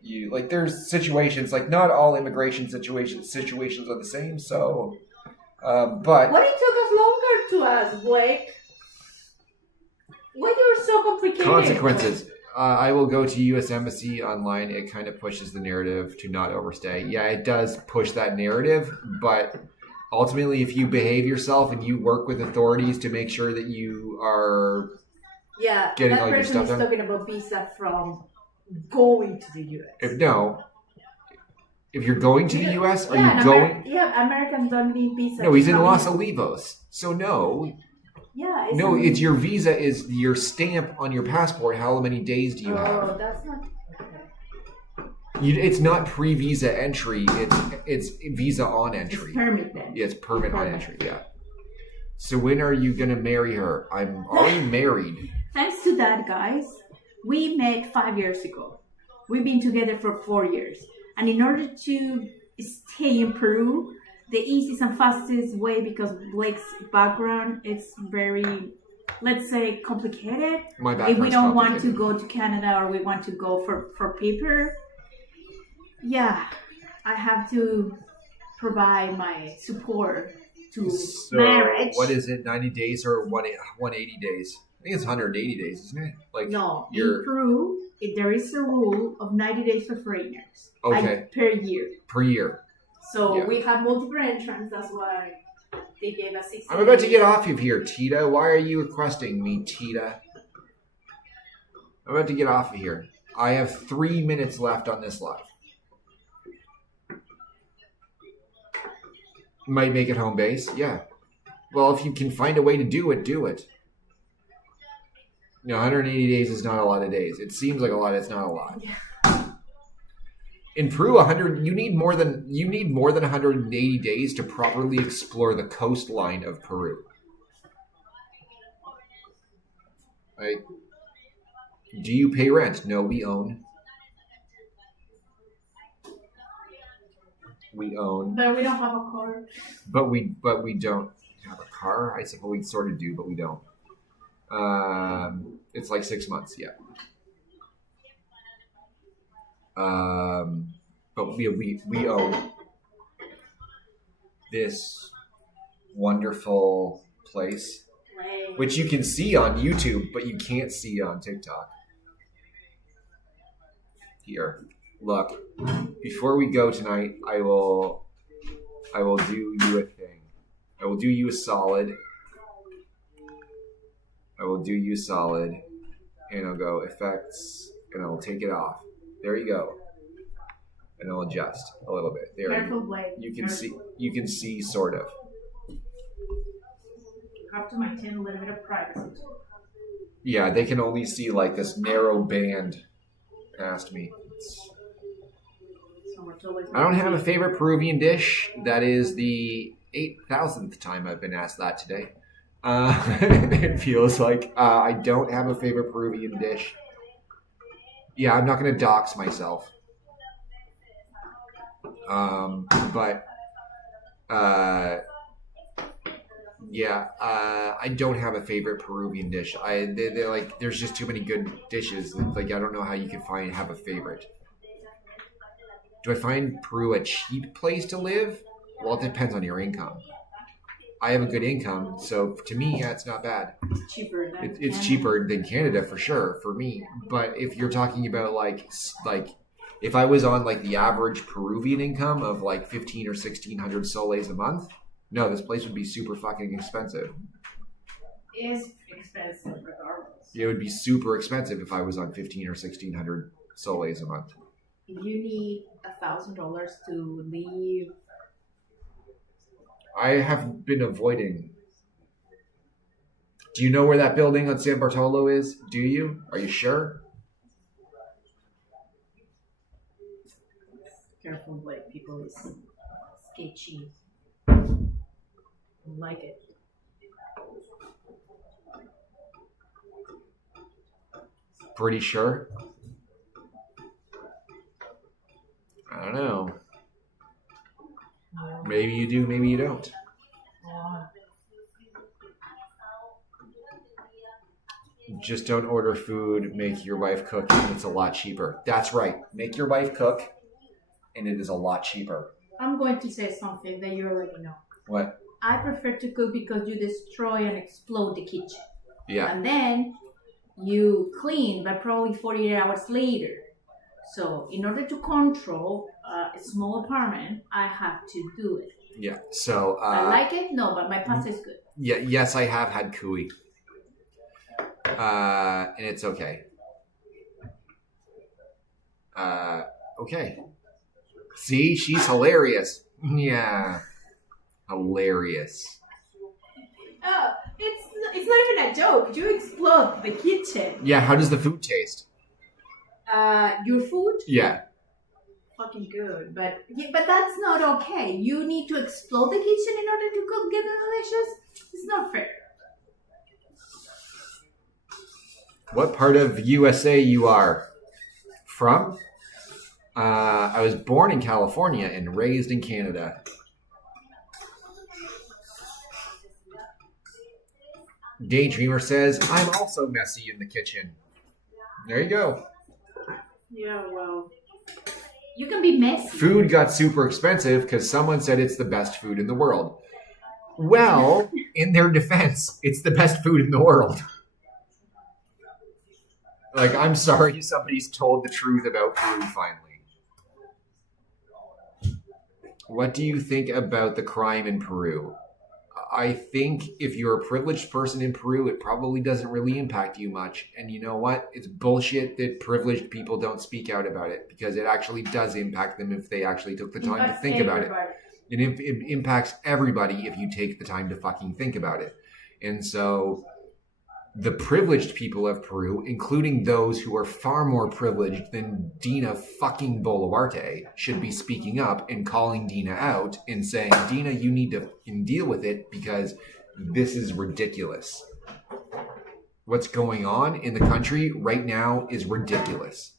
you there's situations like not all immigration situations are the same. So, but Why it took us longer to us, Blake? Why you're so complicated? consequences. I will go to U.S. Embassy online. It kind of pushes the narrative to not overstay. Yeah, it does push that narrative, but ultimately, if you behave yourself and you work with authorities to make sure that you are Yeah, getting that all your person stuff is done. talking about visa from going to the U.S. If you're going to the U.S., are Yeah, you going? Americans don't need visa. No, he's to in come Los Olivos. So no, Yeah, it's your visa is your stamp on your passport. How many days do you have? Oh, that's not. It's not pre-visa entry. It's visa on entry. It's permit then. Yeah, it's permit on Permit. entry. Yeah. So when are you gonna marry her? I'm already married. Thanks to that, guys, we met 5 years ago. We've been together for 4 years. And in order to stay in Peru, the easiest and fastest way, because Blake's background is very, let's say, complicated. My If background's we don't want to complicated. go to Canada or we want to go for paper, yeah, I have to provide my support to So marriage. what is it? 90 days or 180 days? I think it's 180 days, isn't it? Like No, you're in Peru, there is a rule of 90 days for foreigners. Okay. Per year. per year. So Yeah. we have multiple entrants. That's why they gave us 60 I'm about to days. get off of here, Tita. Why are you requesting me, Tita? I'm about to get off of here. I have 3 minutes left on this live. Might make it home base, yeah. Well, if you can find a way to do it, do it. No, 180 days is not a lot of days. It seems like a lot. It's not a lot. In Peru, you need more than 180 days to properly explore the coastline of Peru. Right? Do you pay rent? No, we own. We own. But we don't have a car. But we don't have a car. I suppose we sort of do, but we don't. It's like 6 months, yeah. But we own this wonderful place, which you can see on YouTube, but you can't see on TikTok. Here, look. Before we go tonight, I will do you a thing. I will do you a solid. And I'll go effects, and I'll take it off. There you go. And I'll adjust a little bit. There you can see sort of. Have to maintain a little bit of privacy. Yeah, they can only see like this narrow band past me. I don't have a favorite Peruvian dish. That is the 8,000th time I've been asked that today. It feels like I don't have a favorite Peruvian dish. Yeah, I'm not going to dox myself. I don't have a favorite Peruvian dish. They're like, there's just too many good dishes. Like, I don't know how you can have a favorite. Do I find Peru a cheap place to live? Well, it depends on your income. I have a good income, so to me, yeah, it's not bad. It's cheaper than it's cheaper than Canada for sure for me. But if you're talking about like if I was on like the average Peruvian income of like 1,500 or 1,600 soles a month, no, this place would be super fucking expensive. It's expensive regardless. It would be super expensive if I was on 1,500 or 1,600 soles a month. You need $1,000 to leave. I have been avoiding. Do you know where that building on San Bartolo is? Do you? Are you sure? Careful, like people is sketchy. Like it. Pretty sure. I don't know. Maybe you do, maybe you don't. Just don't order food, make your wife cook, and it's a lot cheaper. That's right. Make your wife cook, and it is a lot cheaper. I'm going to say something that you already know. What? I prefer to cook because you destroy and explode the kitchen. Yeah. And then you clean, but probably 48 hours later. So in order to control a small apartment, I have to do it. Yeah. So I like it? No, but my pasta is good. Yeah. Yes, I have had cuy. And it's okay. Okay. See, she's hilarious. Yeah. Hilarious. Oh, it's not even a joke. You explode the kitchen. Yeah, how does the food taste? Your food? Yeah. Fucking good, but that's not okay. You need to explode the kitchen in order to cook get it delicious. It's not fair. What part of USA you are from? I was born in California and raised in Canada. Daydreamer says, I'm also messy in the kitchen. There you go. Yeah, well, you can be messy. Food got super expensive because someone said it's the best food in the world. Well, in their defense, it's the best food in the world. Like, I'm sorry somebody's told the truth about Peru finally. What do you think about the crime in Peru? I think if you're a privileged person in Peru, it probably doesn't really impact you much. And you know what? It's bullshit that privileged people don't speak out about it, because it actually does impact them if they actually took the time to think about it. It impacts everybody if you take the time to fucking think about it. And so the privileged people of Peru, including those who are far more privileged than Dina fucking Boluarte, should be speaking up and calling Dina out and saying, Dina, you need to deal with it because this is ridiculous. What's going on in the country right now is ridiculous.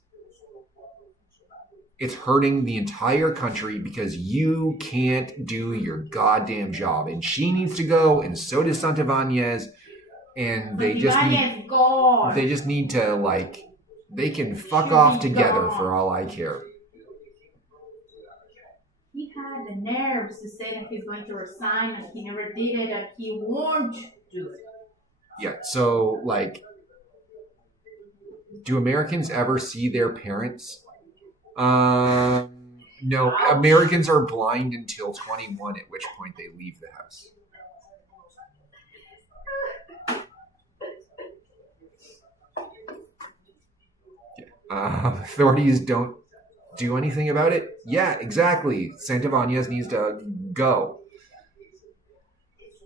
It's hurting the entire country because you can't do your goddamn job. And she needs to go, and so does Santibanez. And they just need to, like, they can fuck off together for all I care. He had the nerves to say that he's going to resign, and he never did it, and he won't do it. Yeah, so, like, do Americans ever see their parents? No, Americans are blind until 21, at which point they leave the house. Authorities don't do anything about it? Yeah, exactly. Santibanez needs to go.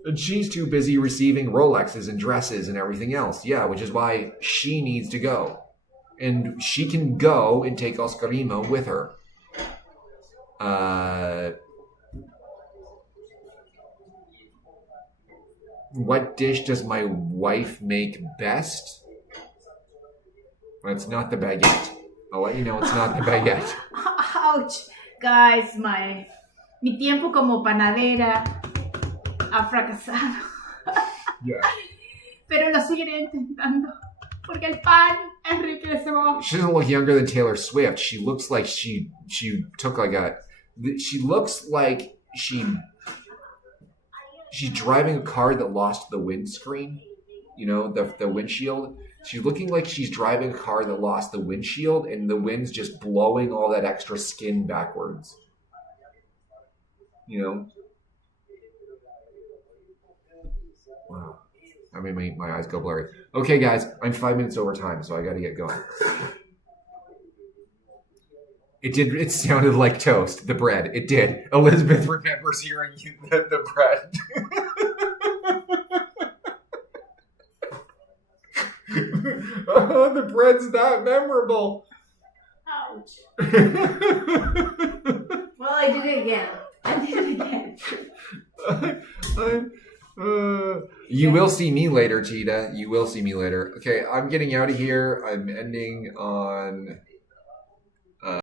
And she's too busy receiving Rolexes and dresses and everything else. Yeah, which is why she needs to go. And she can go and take Oscarino with her. What dish does my wife make best? Well, it's not the baguette. I'll let you know it's not the baguette. Ouch. Guys, mi tiempo como panadera ha fracasado. Yeah. Pero lo seguiré intentando. Porque el pan enriquecemos. She doesn't look younger than Taylor Swift. She looks like she took like she looks like she's driving a car that lost the windscreen. You know, the windshield. She's looking like she's driving a car that lost the windshield and the wind's just blowing all that extra skin backwards. You know? Wow. I mean, my eyes go blurry. Okay, guys, I'm 5 minutes over time, so I gotta get going. It sounded like toast, the bread. It did. Elizabeth remembers hearing the bread. Oh, the bread's that memorable. Ouch. Well, I did it again. You will see me later, Tita. You will see me later. Okay, I'm getting out of here. I'm ending on